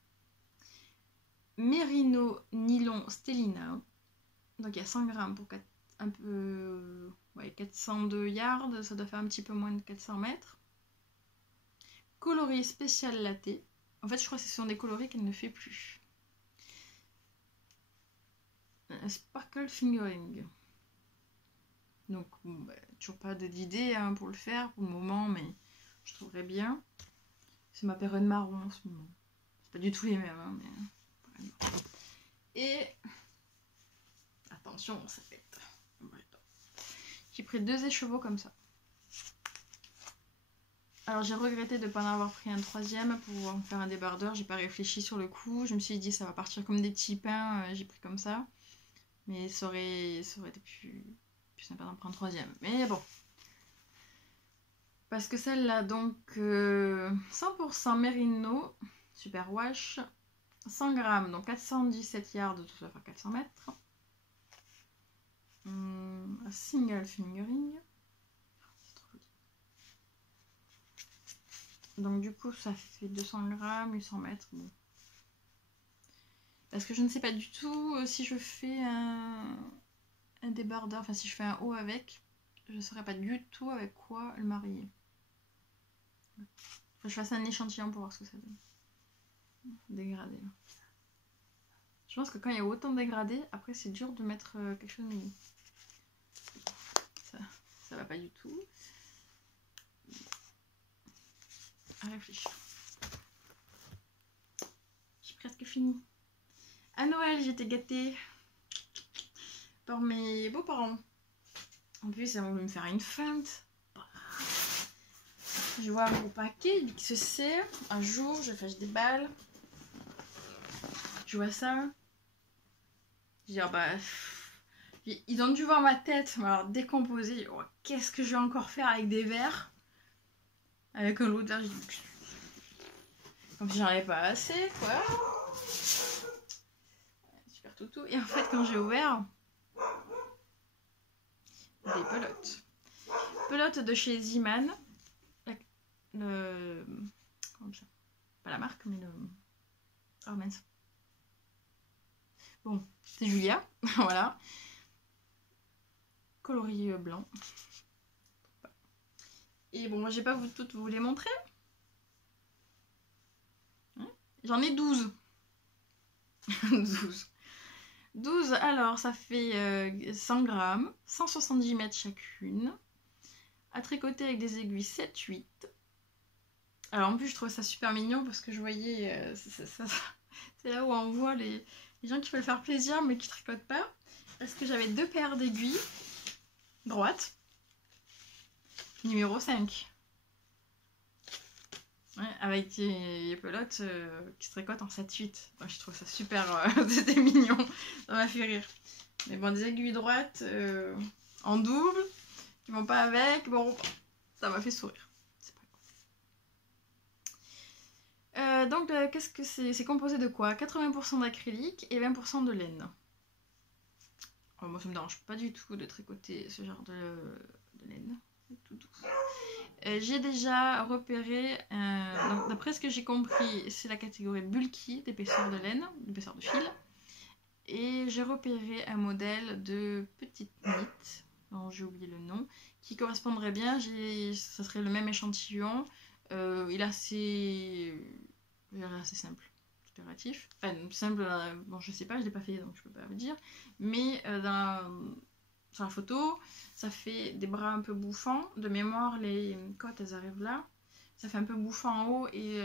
Mérino nylon Stellina. Donc il y a 100 grammes pour un peu, 402 yards, ça doit faire un petit peu moins de 400 mètres. Coloris spécial latte. En fait je crois que ce sont des coloris qu'elle ne fait plus. Sparkle fingering. Donc toujours pas d'idée hein, pour le faire pour le moment, mais je trouverais bien. C'est ma période marron en ce moment. C'est pas du tout les mêmes, hein, mais... Et... Attention, ça pète. J'ai pris 2 écheveaux comme ça. Alors j'ai regretté de ne pas en avoir pris un troisième pour me faire un débardeur. J'ai pas réfléchi sur le coup. Je me suis dit ça va partir comme des petits pains. J'ai pris comme ça. Mais ça aurait été plus sympa d'en prendre un troisième. Mais bon. Parce que celle-là, donc 100% Merino, super wash, 100 grammes, donc 417 yards, tout ça fait 400 mètres. Single fingering. C'est trop joli. Donc du coup, ça fait 200 grammes, 800 mètres. Bon. Parce que je ne sais pas du tout si je fais un débardeur, enfin si je fais un haut avec, je ne saurais pas du tout avec quoi le marier. Faut que je fasse un échantillon pour voir ce que ça donne. Dégradé. Là. Je pense que quand il y a autant de dégradé, après c'est dur de mettre quelque chose de mini. Ça va pas du tout. À réfléchir. J'ai presque fini. À Noël, j'étais gâtée par mes beaux-parents. En plus, ils ont voulu me faire une feinte. Je vois un gros paquet qui se serre. Un jour, je fâche des balles. Je vois ça. Je dis, oh bah. Ils ont dû voir ma tête, alors décomposée. Oh, qu'est-ce que je vais encore faire avec des verres? Avec un lot de verre, je dis. Comme si j'en avais pas assez, quoi. Super toutou. Et en fait, quand j'ai ouvert, des pelotes. Pelotes de chez Ziman. Comment ça? Pas la marque, mais le. Oh mince. Bon, c'est Julia. Voilà. Coloris blanc. Et bon, moi j'ai pas toutes vous les montrer. J'en ai 12. 12. 12, alors ça fait 100 grammes, 170 mètres chacune. À tricoter avec des aiguilles 7-8. Alors en plus je trouve ça super mignon parce que je voyais, c'est là où on voit les gens qui veulent faire plaisir mais qui tricotent pas. Parce que j'avais 2 paires d'aiguilles droites, numéro 5. Ouais, avec des pelotes qui se tricotent en 7-8. Moi, je trouve ça super, c'était mignon, ça m'a fait rire. Mais bon, des aiguilles droites en double, qui vont pas avec, bon, ça m'a fait sourire. C'est pas grave. Donc, qu'est-ce que c'est composé de quoi? 80% d'acrylique et 20% de laine. Oh, moi, ça me dérange pas du tout de tricoter ce genre de laine. C'est tout doux. J'ai déjà repéré, d'après ce que j'ai compris, c'est la catégorie bulky d'épaisseur de laine, d'épaisseur de fil. Et j'ai repéré un modèle de petite knit, dont j'ai oublié le nom, qui correspondrait bien, ça serait le même échantillon. Il est assez simple, tout est relatif. Enfin, simple, bon je sais pas, je l'ai pas fait donc je peux pas vous dire. Mais sur la photo, ça fait des bras un peu bouffants. De mémoire, les côtes, elles arrivent là. Ça fait un peu bouffant en haut et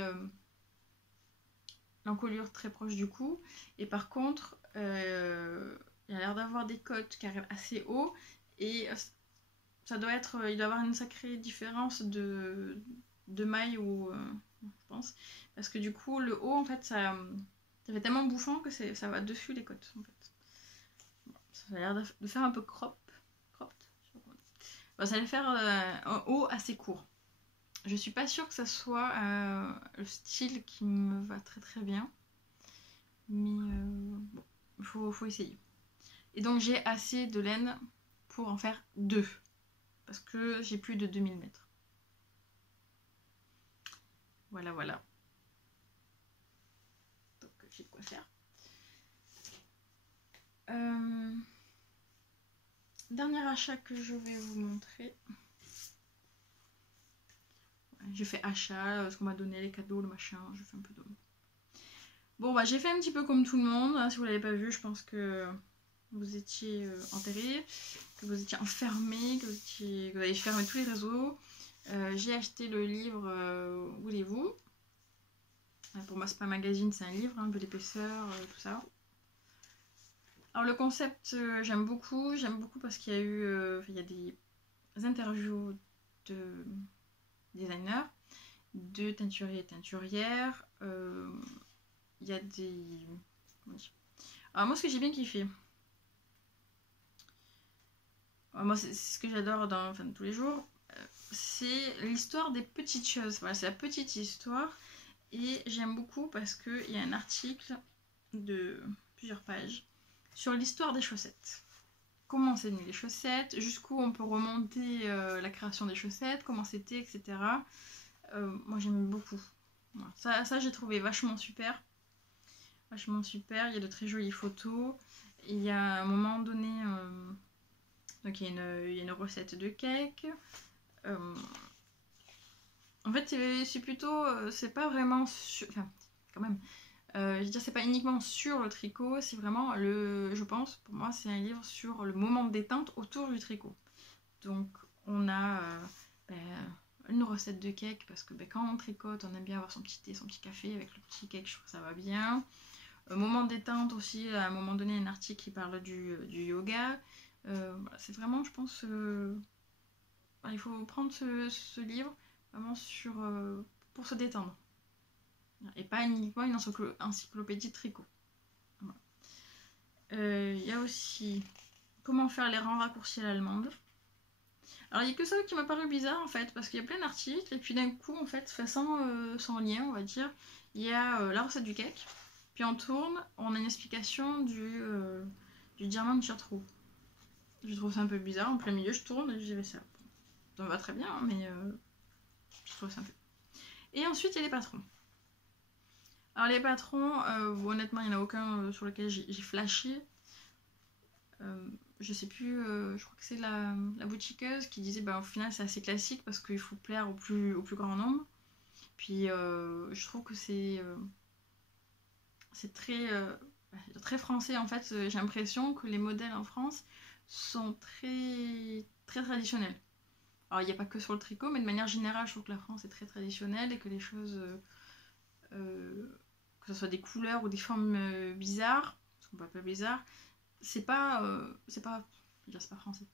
l'encolure très proche du cou. Et par contre, il y a l'air d'avoir des côtes qui arrivent assez haut. Et il doit y avoir une sacrée différence de maille ou je pense. Parce que du coup, le haut, en fait, ça fait tellement bouffant que ça va dessus les côtes. En fait. Bon, ça a l'air de faire un peu cropped. Bon, ça va faire un haut assez court. Je suis pas sûre que ça soit le style qui me va très très bien. Mais bon, faut essayer. Et donc j'ai assez de laine pour en faire 2. Parce que j'ai plus de 2000 mètres. Voilà, voilà. Donc j'ai de quoi faire. Dernier achat que je vais vous montrer. J'ai fait achat, ce qu'on m'a donné, les cadeaux, le machin, je fais un peu de... Bon bah j'ai fait un petit peu comme tout le monde, hein, si vous l'avez pas vu, je pense que vous étiez enterrés, que vous étiez enfermés, que vous avez fermé tous les réseaux. J'ai acheté le livre Voulez-vous. Pour moi c'est pas un magazine, c'est un livre, un peu d'épaisseur, tout ça. Alors le concept j'aime beaucoup parce qu'il y a eu il y a des interviews de designers, de teinturiers et teinturières, il y a des... Alors moi ce que j'ai bien kiffé, moi c'est ce que j'adore dans tous les jours, c'est l'histoire des petites choses. Voilà, c'est la petite histoire et j'aime beaucoup parce qu'il y a un article de plusieurs pages sur l'histoire des chaussettes. Comment c'est venu les chaussettes, jusqu'où on peut remonter la création des chaussettes, comment c'était, etc. Moi j'aime beaucoup. Voilà. Ça j'ai trouvé vachement super. vachement super. Il y a de très jolies photos. Il y a un moment donné, donc il y a une recette de cake. En fait, c'est plutôt, c'est pas vraiment sur, enfin, quand même. Je veux dire, c'est pas uniquement sur le tricot, c'est vraiment je pense, pour moi, c'est un livre sur le moment de détente autour du tricot. Donc, on a ben, une recette de cake parce que ben, quand on tricote, on aime bien avoir son petit thé, son petit café avec le petit cake, je trouve que ça va bien. Moment de détente aussi, à un moment donné, un article qui parle du yoga. Voilà, c'est vraiment, je pense, il faut prendre ce livre vraiment pour se détendre. Et pas uniquement une encyclopédie de tricot. Il y a aussi comment faire les rangs raccourcis à l'allemande. Alors il n'y a que ça qui m'a paru bizarre en fait, parce qu'il y a plein d'articles, et puis d'un coup, en fait, sans lien, on va dire, il y a la recette du cake, puis on tourne, on a une explication du diamant de Chartreux. Je trouve ça un peu bizarre, en plein milieu, je tourne et j'y vais ça. Ça va très bien, mais je trouve ça un peu. Et ensuite, il y a les patrons. Alors les patrons, honnêtement, il n'y en a aucun sur lequel j'ai flashé. Je sais plus, je crois que c'est la boutiqueuse qui disait au final c'est assez classique parce qu'il faut plaire au plus grand nombre. Puis je trouve que c'est très français en fait. J'ai l'impression que les modèles en France sont très, très traditionnels. Alors il n'y a pas que sur le tricot, mais de manière générale, je trouve que la France est très traditionnelle et que les choses, que ce soit des couleurs ou des formes bizarres, ce qu'on peut appeler bizarres, c'est pas français.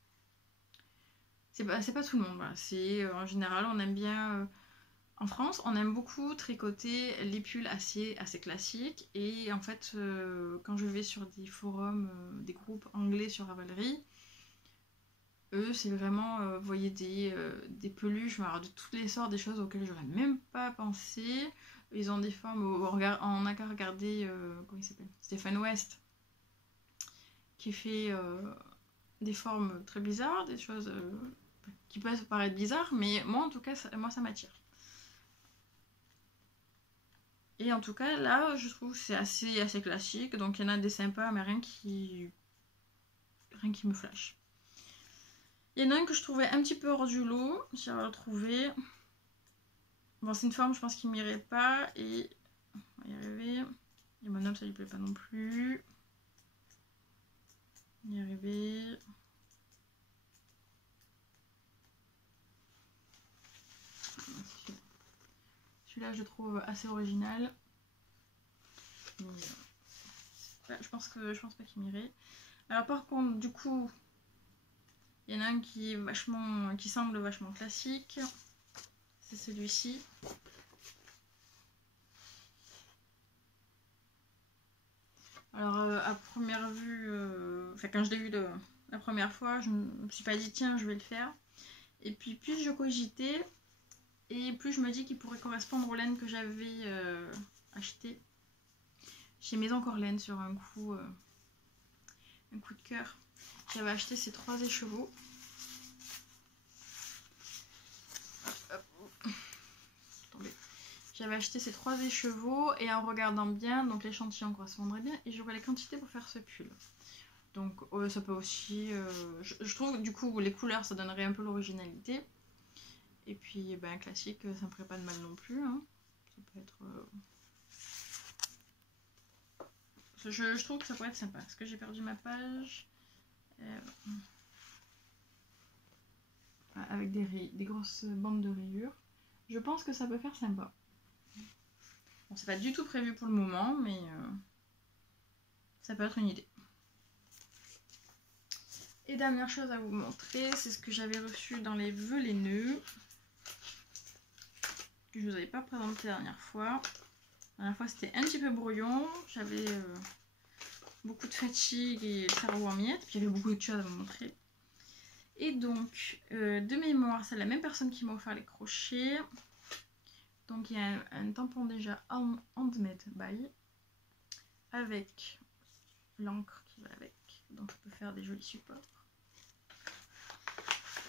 C'est pas tout le monde, voilà. En général, on aime bien. En France, on aime beaucoup tricoter les pulls assez classiques. Et en fait, quand je vais sur des forums, des groupes anglais sur Ravelry, eux, c'est vraiment, vous voyez, des peluches, de toutes les sortes, des choses auxquelles j'aurais même pas pensé. Ils ont des formes, on n'a qu'à regarder, comment il s'appelle, Stéphane West, qui fait des formes très bizarres, des choses qui peuvent paraître bizarres, mais moi en tout cas, ça m'attire. Et en tout cas, là, je trouve que c'est assez classique, donc il y en a des sympas, mais rien qui me flash. Il y en a un que je trouvais un petit peu hors du lot, j'ai retrouvé. Bon, c'est une forme, je pense qu'il m'irait pas, et on va y arriver. Et mon homme, ça lui plaît pas non plus. On va y arriver. Celui-là, je le trouve assez original. Mais, je pense pas qu'il m'irait. Alors par contre, du coup, il y en a un qui semble vachement classique. C'est celui-ci. Alors à première vue, quand je l'ai vu la première fois, je me suis pas dit tiens, je vais le faire. Et puis plus je cogitais, et plus je me dis qu'il pourrait correspondre aux laines que j'avais achetées chez Maison Corlaine sur un coup de cœur. J'avais acheté ces 3 écheveaux. J'avais acheté ces 3 écheveaux et en regardant bien, donc l'échantillon correspondrait bien et j'aurais les quantités pour faire ce pull. Donc ça peut aussi... je trouve du coup les couleurs ça donnerait un peu l'originalité. Et puis un classique ça me ferait pas de mal non plus. Hein. Ça peut être... Je trouve que ça pourrait être sympa. Est-ce que j'ai perdu ma page avec des grosses bandes de rayures. Je pense que ça peut faire sympa. Bon, c'est pas du tout prévu pour le moment, mais ça peut être une idée. Et dernière chose à vous montrer, c'est ce que j'avais reçu dans les vœux les nœuds. Que je vous avais pas présenté la dernière fois. La dernière fois c'était un petit peu brouillon. J'avais beaucoup de fatigue et le cerveau en miettes. Puis il y avait beaucoup de choses à vous montrer. Et donc, de mémoire, c'est la même personne qui m'a offert les crochets. Donc il y a un tampon déjà handmade by avec l'encre qui va avec. Donc je peux faire des jolis supports.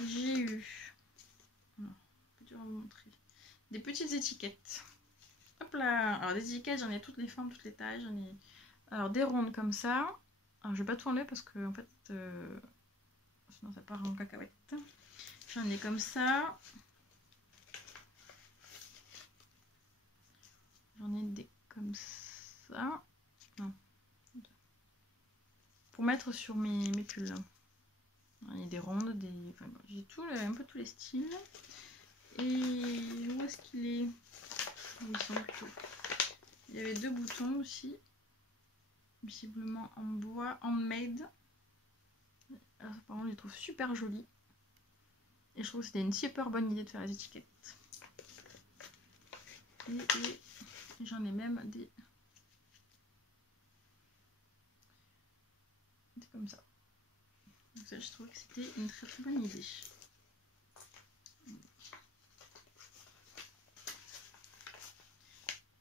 J'ai eu, dur à vous montrer, des petites étiquettes. Hop là. Alors des étiquettes, j'en ai toutes les formes, toutes les tailles. J'en ai Alors des rondes comme ça. Alors je vais pas tout enlever parce que en fait sinon ça part en cacahuète. J'en ai comme ça. J'en ai des comme ça. Non. Pour mettre sur mes pulls. Il y a des rondes, des. Enfin, j'ai un peu tous les styles. Et où est-ce qu'il est? Où ils sont plutôt. Il y avait 2 boutons aussi. Visiblement en bois, handmade. Alors, par contre, je les trouve super jolis. Et je trouve que c'était une super bonne idée de faire les étiquettes. Et j'en ai même des comme ça. Donc ça, je trouve que c'était une très très bonne idée.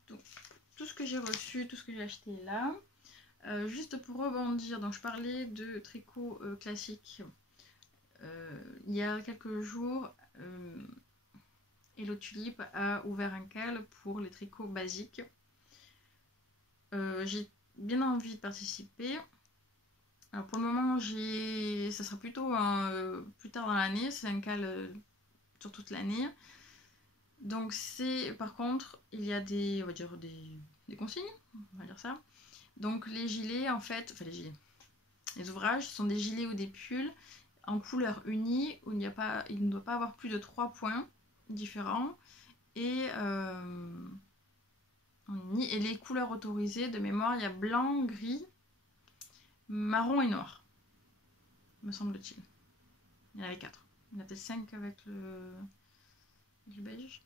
Donc, tout ce que j'ai reçu, tout ce que j'ai acheté là. Juste pour rebondir, donc je parlais de tricot classique. Il y a quelques jours, Hello Tulip a ouvert un cal pour les tricots basiques. J'ai bien envie de participer. Alors pour le moment, ça sera plutôt plus tard dans l'année. C'est un cal sur toute l'année. Donc par contre, il y a on va dire des consignes, on va dire ça. Donc les gilets en fait, enfin les ouvrages sont des gilets ou des pulls en couleur unie où il ne doit pas avoir plus de 3 points différents et les couleurs autorisées de mémoire, il y a blanc, gris, marron et noir, me semble-t-il. Il y en avait 4. Il y en a peut-être 5 avec le beige.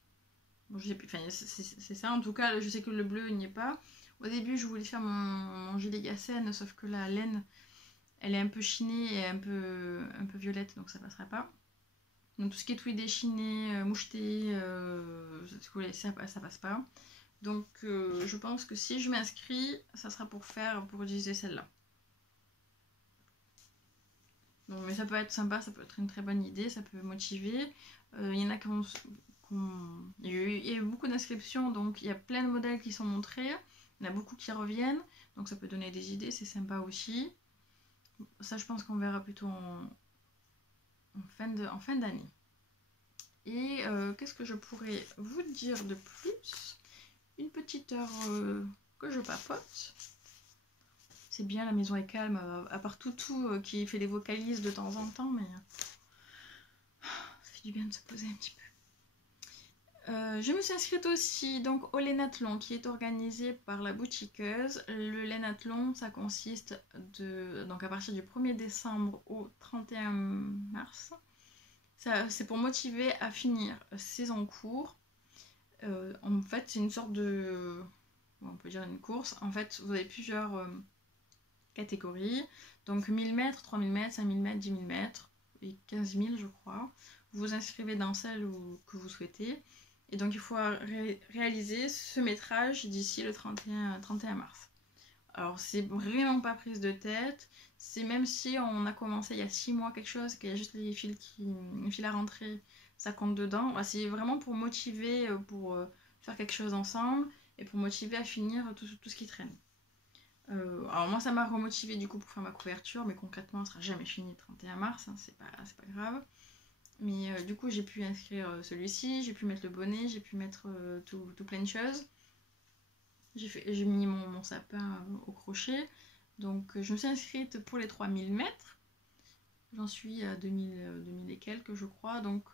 Bon, je sais plus, enfin, c'est ça. En tout cas, je sais que le bleu n'y est pas. Au début, je voulais faire mon gilet Gassen, sauf que la laine, elle est un peu chinée et un peu violette, donc ça passera pas. Donc tout ce qui est déchiné, moucheté, ça passe pas. Donc je pense que si je m'inscris, ça sera pour utiliser celle-là. Donc, mais ça peut être sympa, ça peut être une très bonne idée, ça peut motiver. Il y en a il y a eu beaucoup d'inscriptions, donc il y a plein de modèles qui sont montrés. Il y en a beaucoup qui reviennent, donc ça peut donner des idées, c'est sympa aussi. Ça, je pense qu'on verra plutôt en fin d'année. Et qu'est-ce que je pourrais vous dire de plus? Une petite heure que je papote. C'est bien, la maison est calme, à part Toutou qui fait des vocalises de temps en temps, mais ça fait du bien de se poser un petit peu. Je me suis inscrite aussi donc au Lénathlon qui est organisé par la boutiqueuse. Le Lénathlon, ça consiste donc à partir du 1er décembre au 31 mars. C'est pour motiver à finir ses encours. En fait, c'est une sorte de... on peut dire une course. En fait, vous avez plusieurs catégories. Donc 1000 mètres, 3000 mètres, 5000 mètres, 10 000 mètres et 15 000 je crois. Vous vous inscrivez dans celle que vous souhaitez. Et donc il faut réaliser ce métrage d'ici le 31 mars. Alors c'est vraiment pas prise de tête. C'est même si on a commencé il y a 6 mois quelque chose, qu'il y a juste les fils à rentrer, ça compte dedans. C'est vraiment pour motiver, pour faire quelque chose ensemble et pour motiver à finir tout ce qui traîne. Alors moi ça m'a remotivé du coup pour faire ma couverture, mais concrètement elle sera jamais finie le 31 mars, hein, c'est pas grave. Mais du coup j'ai pu inscrire celui-ci, j'ai pu mettre le bonnet, j'ai pu mettre tout plein de choses. J'ai mis mon sapin au crochet. Donc je me suis inscrite pour les 3000 mètres. J'en suis à 2000 et quelques je crois. Donc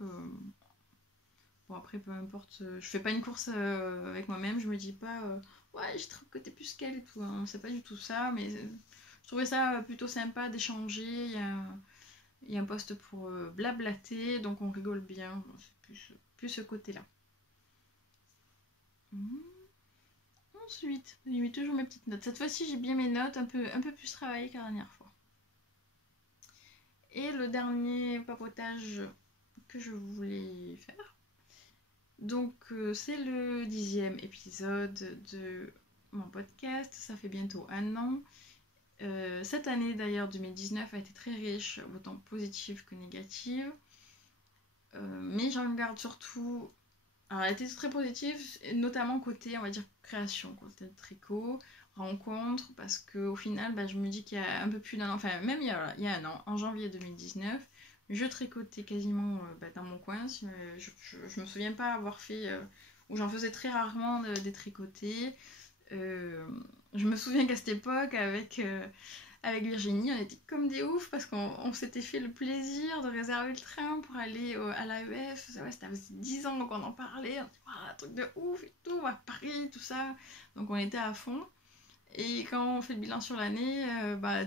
bon après peu importe. Je fais pas une course avec moi-même. Je me dis pas ouais je trouve que t'es plus qu'elle et tout. Hein. C'est pas du tout ça. Mais je trouvais ça plutôt sympa d'échanger. Il y a un poste pour blablater. Donc on rigole bien. C'est plus ce côté-là. Ensuite, j'ai mis toujours mes petites notes. Cette fois-ci, j'ai bien mes notes, un peu plus travaillées que la dernière fois. Et le dernier papotage que je voulais faire. Donc, c'est le 10e épisode de mon podcast. Ça fait bientôt 1 an. Cette année, d'ailleurs, 2019, a été très riche, autant positive que négative. Mais j'en garde surtout... Alors, elle était très positive, notamment côté, on va dire, création, côté tricot. rencontre parce qu'au final, je me dis qu'il y a un peu plus d'un an, enfin même il y a un an, en janvier 2019, je tricotais quasiment dans mon coin. Je me souviens pas avoir fait, ou j'en faisais très rarement des tricotés. Je me souviens qu'à cette époque, avec Virginie, on était comme des oufs parce qu'on s'était fait le plaisir de réserver le train pour aller à l'AEF. Ouais, ça faisait 10 ans qu'on en parlait. On dit, un truc de ouf et tout, à Paris, tout ça. Donc on était à fond. Et quand on fait le bilan sur l'année,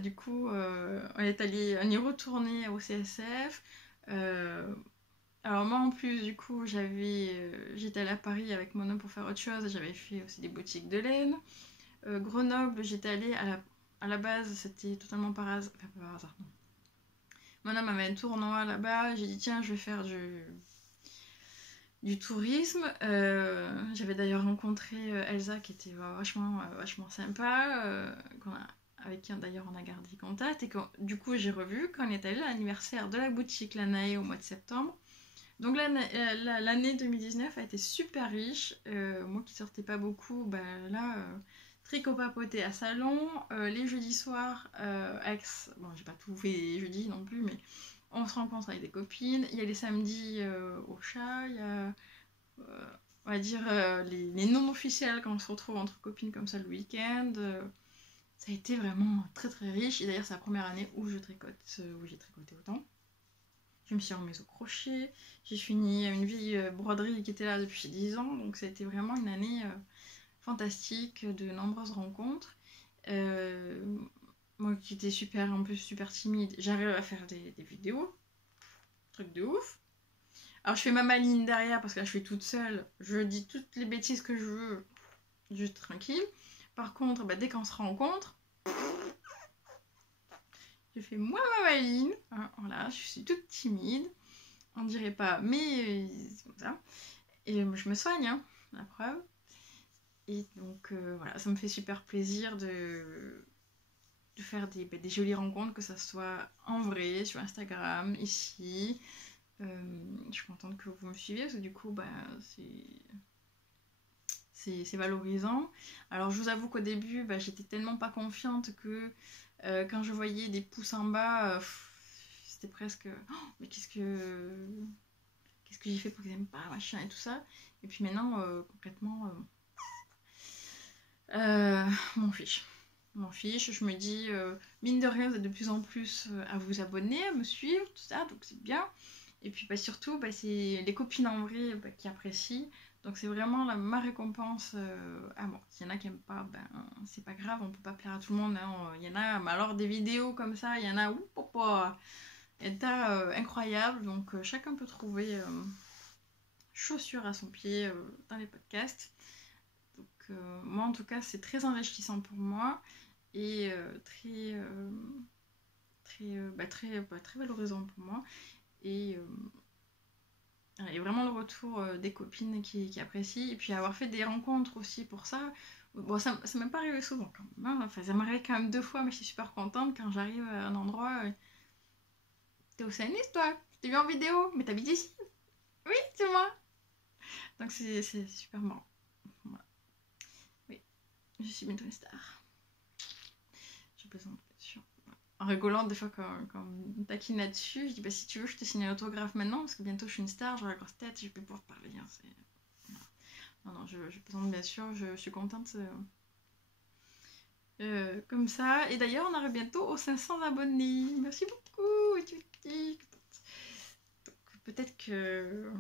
du coup, on est retourné au CSF. Alors moi en plus, du coup, j'étais allée à Paris avec mon homme pour faire autre chose. J'avais fait aussi des boutiques de laine. Grenoble, j'étais allée à la base, c'était totalement par hasard. Enfin, pas par hasard, non. Mon homme avait un tournoi là-bas. J'ai dit, tiens, je vais faire du tourisme. J'avais d'ailleurs rencontré Elsa qui était vachement sympa, avec qui d'ailleurs on a gardé contact. Et du coup, j'ai revu quand on est allé à l'anniversaire de la boutique Lanae au mois de septembre. Donc l'année 2019 a été super riche. Moi qui sortais pas beaucoup, tricot papoté à salon. Les jeudis soirs, bon, j'ai pas tout fait les jeudis non plus, mais on se rencontre avec des copines. Il y a les samedis au chat, il y a, on va dire, les non officiels quand on se retrouve entre copines comme ça le week-end. Ça a été vraiment très très riche. Et d'ailleurs, c'est la première année où j'ai tricoté autant. Je me suis remise au crochet. J'ai fini une vieille broderie qui était là depuis 10 ans. Donc ça a été vraiment une année fantastique, de nombreuses rencontres. Moi qui étais en plus super timide, j'arrive à faire des vidéos. Truc de ouf. Alors je fais ma maline derrière parce que là je suis toute seule. Je dis toutes les bêtises que je veux, juste tranquille. Par contre, dès qu'on se rencontre, je fais moi ma maline. Hein, voilà, je suis toute timide. On dirait pas, mais c'est comme ça. Et je me soigne, hein, la preuve. Et donc voilà, ça me fait super plaisir de faire des jolies rencontres, que ça soit en vrai, sur Instagram, ici. Je suis contente que vous me suiviez parce que du coup, c'est valorisant. Alors je vous avoue qu'au début, j'étais tellement pas confiante que quand je voyais des pouces en bas, c'était presque oh, mais qu'est-ce que j'ai fait pour qu'ils aiment pas, machin et tout ça. Et puis maintenant, concrètement, m'en fiche. M'en fiche, je me dis, mine de rien, vous êtes de plus en plus à vous abonner, à me suivre, tout ça, donc c'est bien. Et puis surtout, c'est les copines en vrai qui apprécient. Donc c'est vraiment ma récompense à moi. S'il y en a qui n'aiment pas, c'est pas grave, on peut pas plaire à tout le monde. Hein. Il y en a, mais alors des vidéos comme ça, il y en a incroyable. Donc chacun peut trouver chaussure à son pied dans les podcasts. Donc moi en tout cas, c'est très enrichissant pour moi et très valorisant pour moi. Et vraiment le retour des copines qui apprécient, et puis avoir fait des rencontres aussi pour ça. Bon, ça m'est pas arrivé souvent quand même, hein. Enfin, ça m'arrive quand même 2 fois, mais je suis super contente quand j'arrive à un endroit. T'es océaniste toi? Je t'ai vu en vidéo, mais t'habites ici? Oui, c'est moi. Donc c'est super marrant. Voilà. Oui, je suis bientôt une star. Je plaisante bien sûr. En rigolant, des fois, quand on me taquine là-dessus, je dis si tu veux, je te signe un autographe maintenant, parce que bientôt je suis une star, j'aurai la grosse tête, je vais pouvoir parler. Hein, non, je plaisante bien sûr, je suis contente comme ça. Et d'ailleurs, on arrive bientôt aux 500 abonnés. Merci beaucoup. Donc, peut-être que.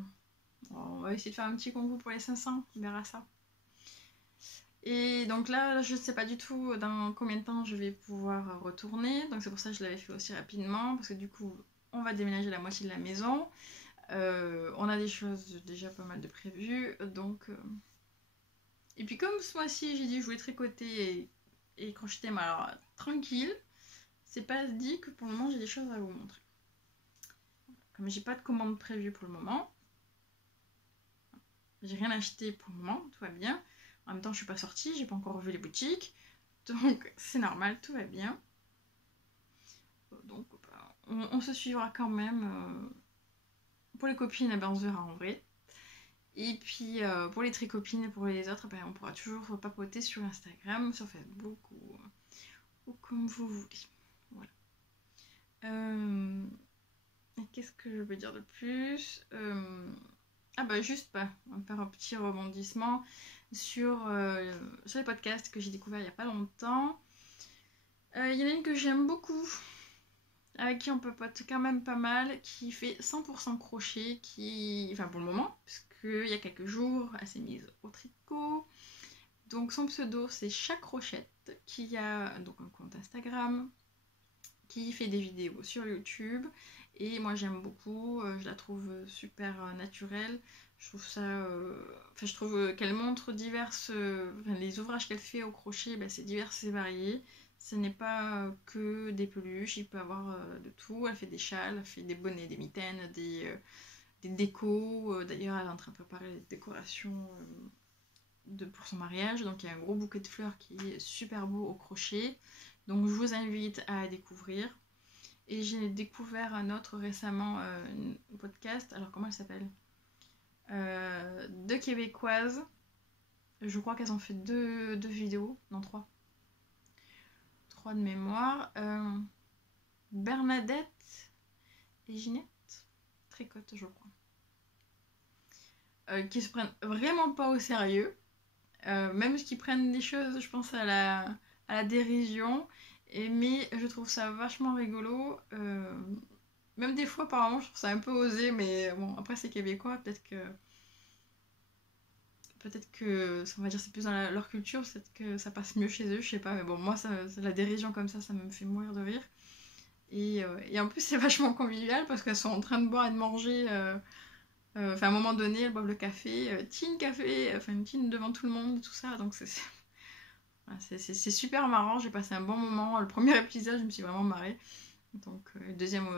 On va essayer de faire un petit concours pour les 500, on verra ça. Et donc là, je ne sais pas du tout dans combien de temps je vais pouvoir retourner. Donc c'est pour ça que je l'avais fait aussi rapidement. Parce que du coup, on va déménager la moitié de la maison. On a des choses déjà pas mal de prévues. Donc, et puis comme ce mois-ci, j'ai dit que je voulais tricoter et crocheter, mais alors tranquille. C'est pas dit que pour le moment, j'ai des choses à vous montrer. Comme j'ai pas de commande prévue pour le moment. J'ai rien acheté pour le moment, tout va bien. En même temps, je suis pas sortie, j'ai pas encore revu les boutiques. Donc, c'est normal, tout va bien. Donc, on se suivra quand même. Pour les copines, on se verra en vrai. Et puis pour les tricopines et pour les autres, on pourra toujours papoter sur Instagram, sur Facebook ou comme vous voulez. Voilà. Qu'est-ce que je peux dire de plus? On va faire un petit rebondissement sur les podcasts que j'ai découvert il n'y a pas longtemps. Il y en a une que j'aime beaucoup, avec qui on papote quand même pas mal, qui fait 100% crochet, enfin pour le moment, puisqu'il y a quelques jours, elle s'est mise au tricot. Donc son pseudo c'est Chacrochette, qui a donc un compte Instagram, qui fait des vidéos sur YouTube. Et moi j'aime beaucoup, je la trouve super naturelle. Je trouve qu'elle montre les ouvrages qu'elle fait au crochet, c'est divers et varié. Ce n'est pas que des peluches, il peut y avoir de tout. Elle fait des châles, elle fait des bonnets, des mitaines, des décos. D'ailleurs, elle est en train de préparer les décorations pour son mariage. Donc, il y a un gros bouquet de fleurs qui est super beau au crochet. Donc, je vous invite à découvrir. Et j'ai découvert un autre récemment, un podcast. Alors, comment elle s'appelle ? Deux Québécoises. Je crois qu'elles ont fait deux vidéos. Non, trois. 3 de mémoire. Bernadette et Ginette tricotent, je crois. Qui se prennent vraiment pas au sérieux. Même qui prennent des choses, je pense, à la dérision. Mais je trouve ça vachement rigolo. Même des fois, apparemment, je trouve ça un peu osé. Mais bon, après, c'est québécois. Peut-être que on va dire c'est plus dans leur culture, peut-être que ça passe mieux chez eux, je sais pas, mais bon, moi la dérision comme ça me fait mourir de rire. Et en plus c'est vachement convivial parce qu'elles sont en train de boire et de manger, à un moment donné elles boivent le café, une tine devant tout le monde et tout ça, donc c'est super marrant, j'ai passé un bon moment. Le premier épisode je me suis vraiment marrée, donc le deuxième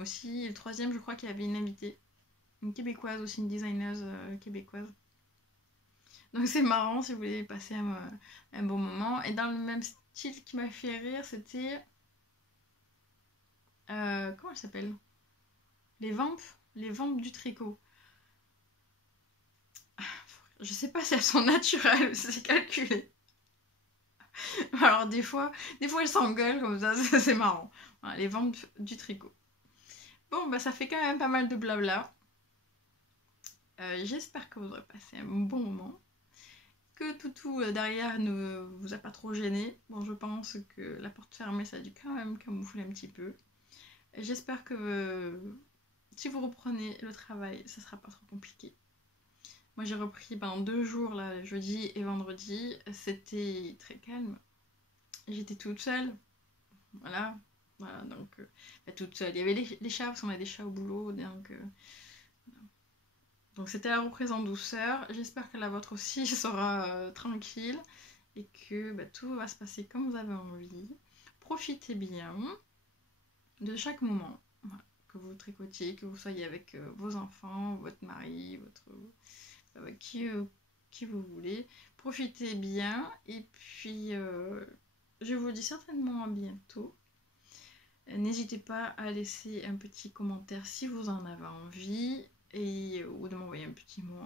aussi, et le troisième je crois qu'il y avait une invitée, une québécoise aussi, une designeuse québécoise. Donc c'est marrant si vous voulez passer un bon moment. Et dans le même style qui m'a fait rire, c'était... comment elle s'appelle ? Les vampes du tricot. Je sais pas si elles sont naturelles ou si c'est calculé. Alors des fois elles s'engueulent comme ça, c'est marrant. Voilà, les vampes du tricot. Bon, ça fait quand même pas mal de blabla. J'espère que vous aurez passé un bon moment. Que Toutou derrière ne vous a pas trop gêné. Bon, je pense que la porte fermée, ça a dû quand même camoufler un petit peu. J'espère que si vous reprenez le travail, ça sera pas trop compliqué. Moi, j'ai repris pendant 2 jours, là, jeudi et vendredi. C'était très calme. J'étais toute seule. Voilà, donc toute seule. Il y avait les chats, parce qu'on a des chats au boulot, donc c'était la reprise en douceur. J'espère que la vôtre aussi sera tranquille et que tout va se passer comme vous avez envie. Profitez bien de chaque moment, voilà, que vous tricotiez, que vous soyez avec vos enfants, votre mari, qui vous voulez. Profitez bien et puis je vous dis certainement à bientôt. N'hésitez pas à laisser un petit commentaire si vous en avez envie. Ou de m'envoyer un petit mot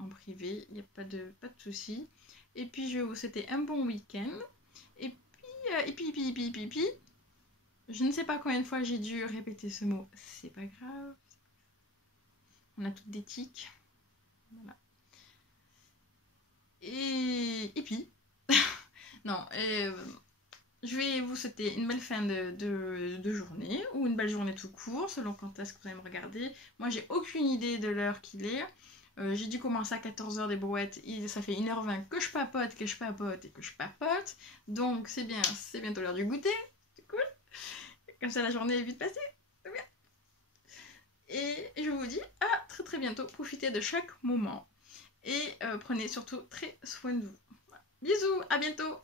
en privé, il n'y a pas de souci. Et puis je vais vous souhaiter un bon week-end. Et puis, je ne sais pas combien de fois j'ai dû répéter ce mot, c'est pas grave. On a toutes des tics. Voilà. Et puis, non, je vais vous souhaiter une belle fin de journée, ou une belle journée tout court, selon quand est-ce que vous allez me regarder. Moi, j'ai aucune idée de l'heure qu'il est. J'ai dû commencer à 14h des brouettes, ça fait 1h20 que je papote, donc c'est bien, c'est bientôt l'heure du goûter, c'est cool. Comme ça, la journée est vite passée, c'est bien. Et je vous dis à très très bientôt, profitez de chaque moment, et prenez surtout très soin de vous. Bisous, à bientôt.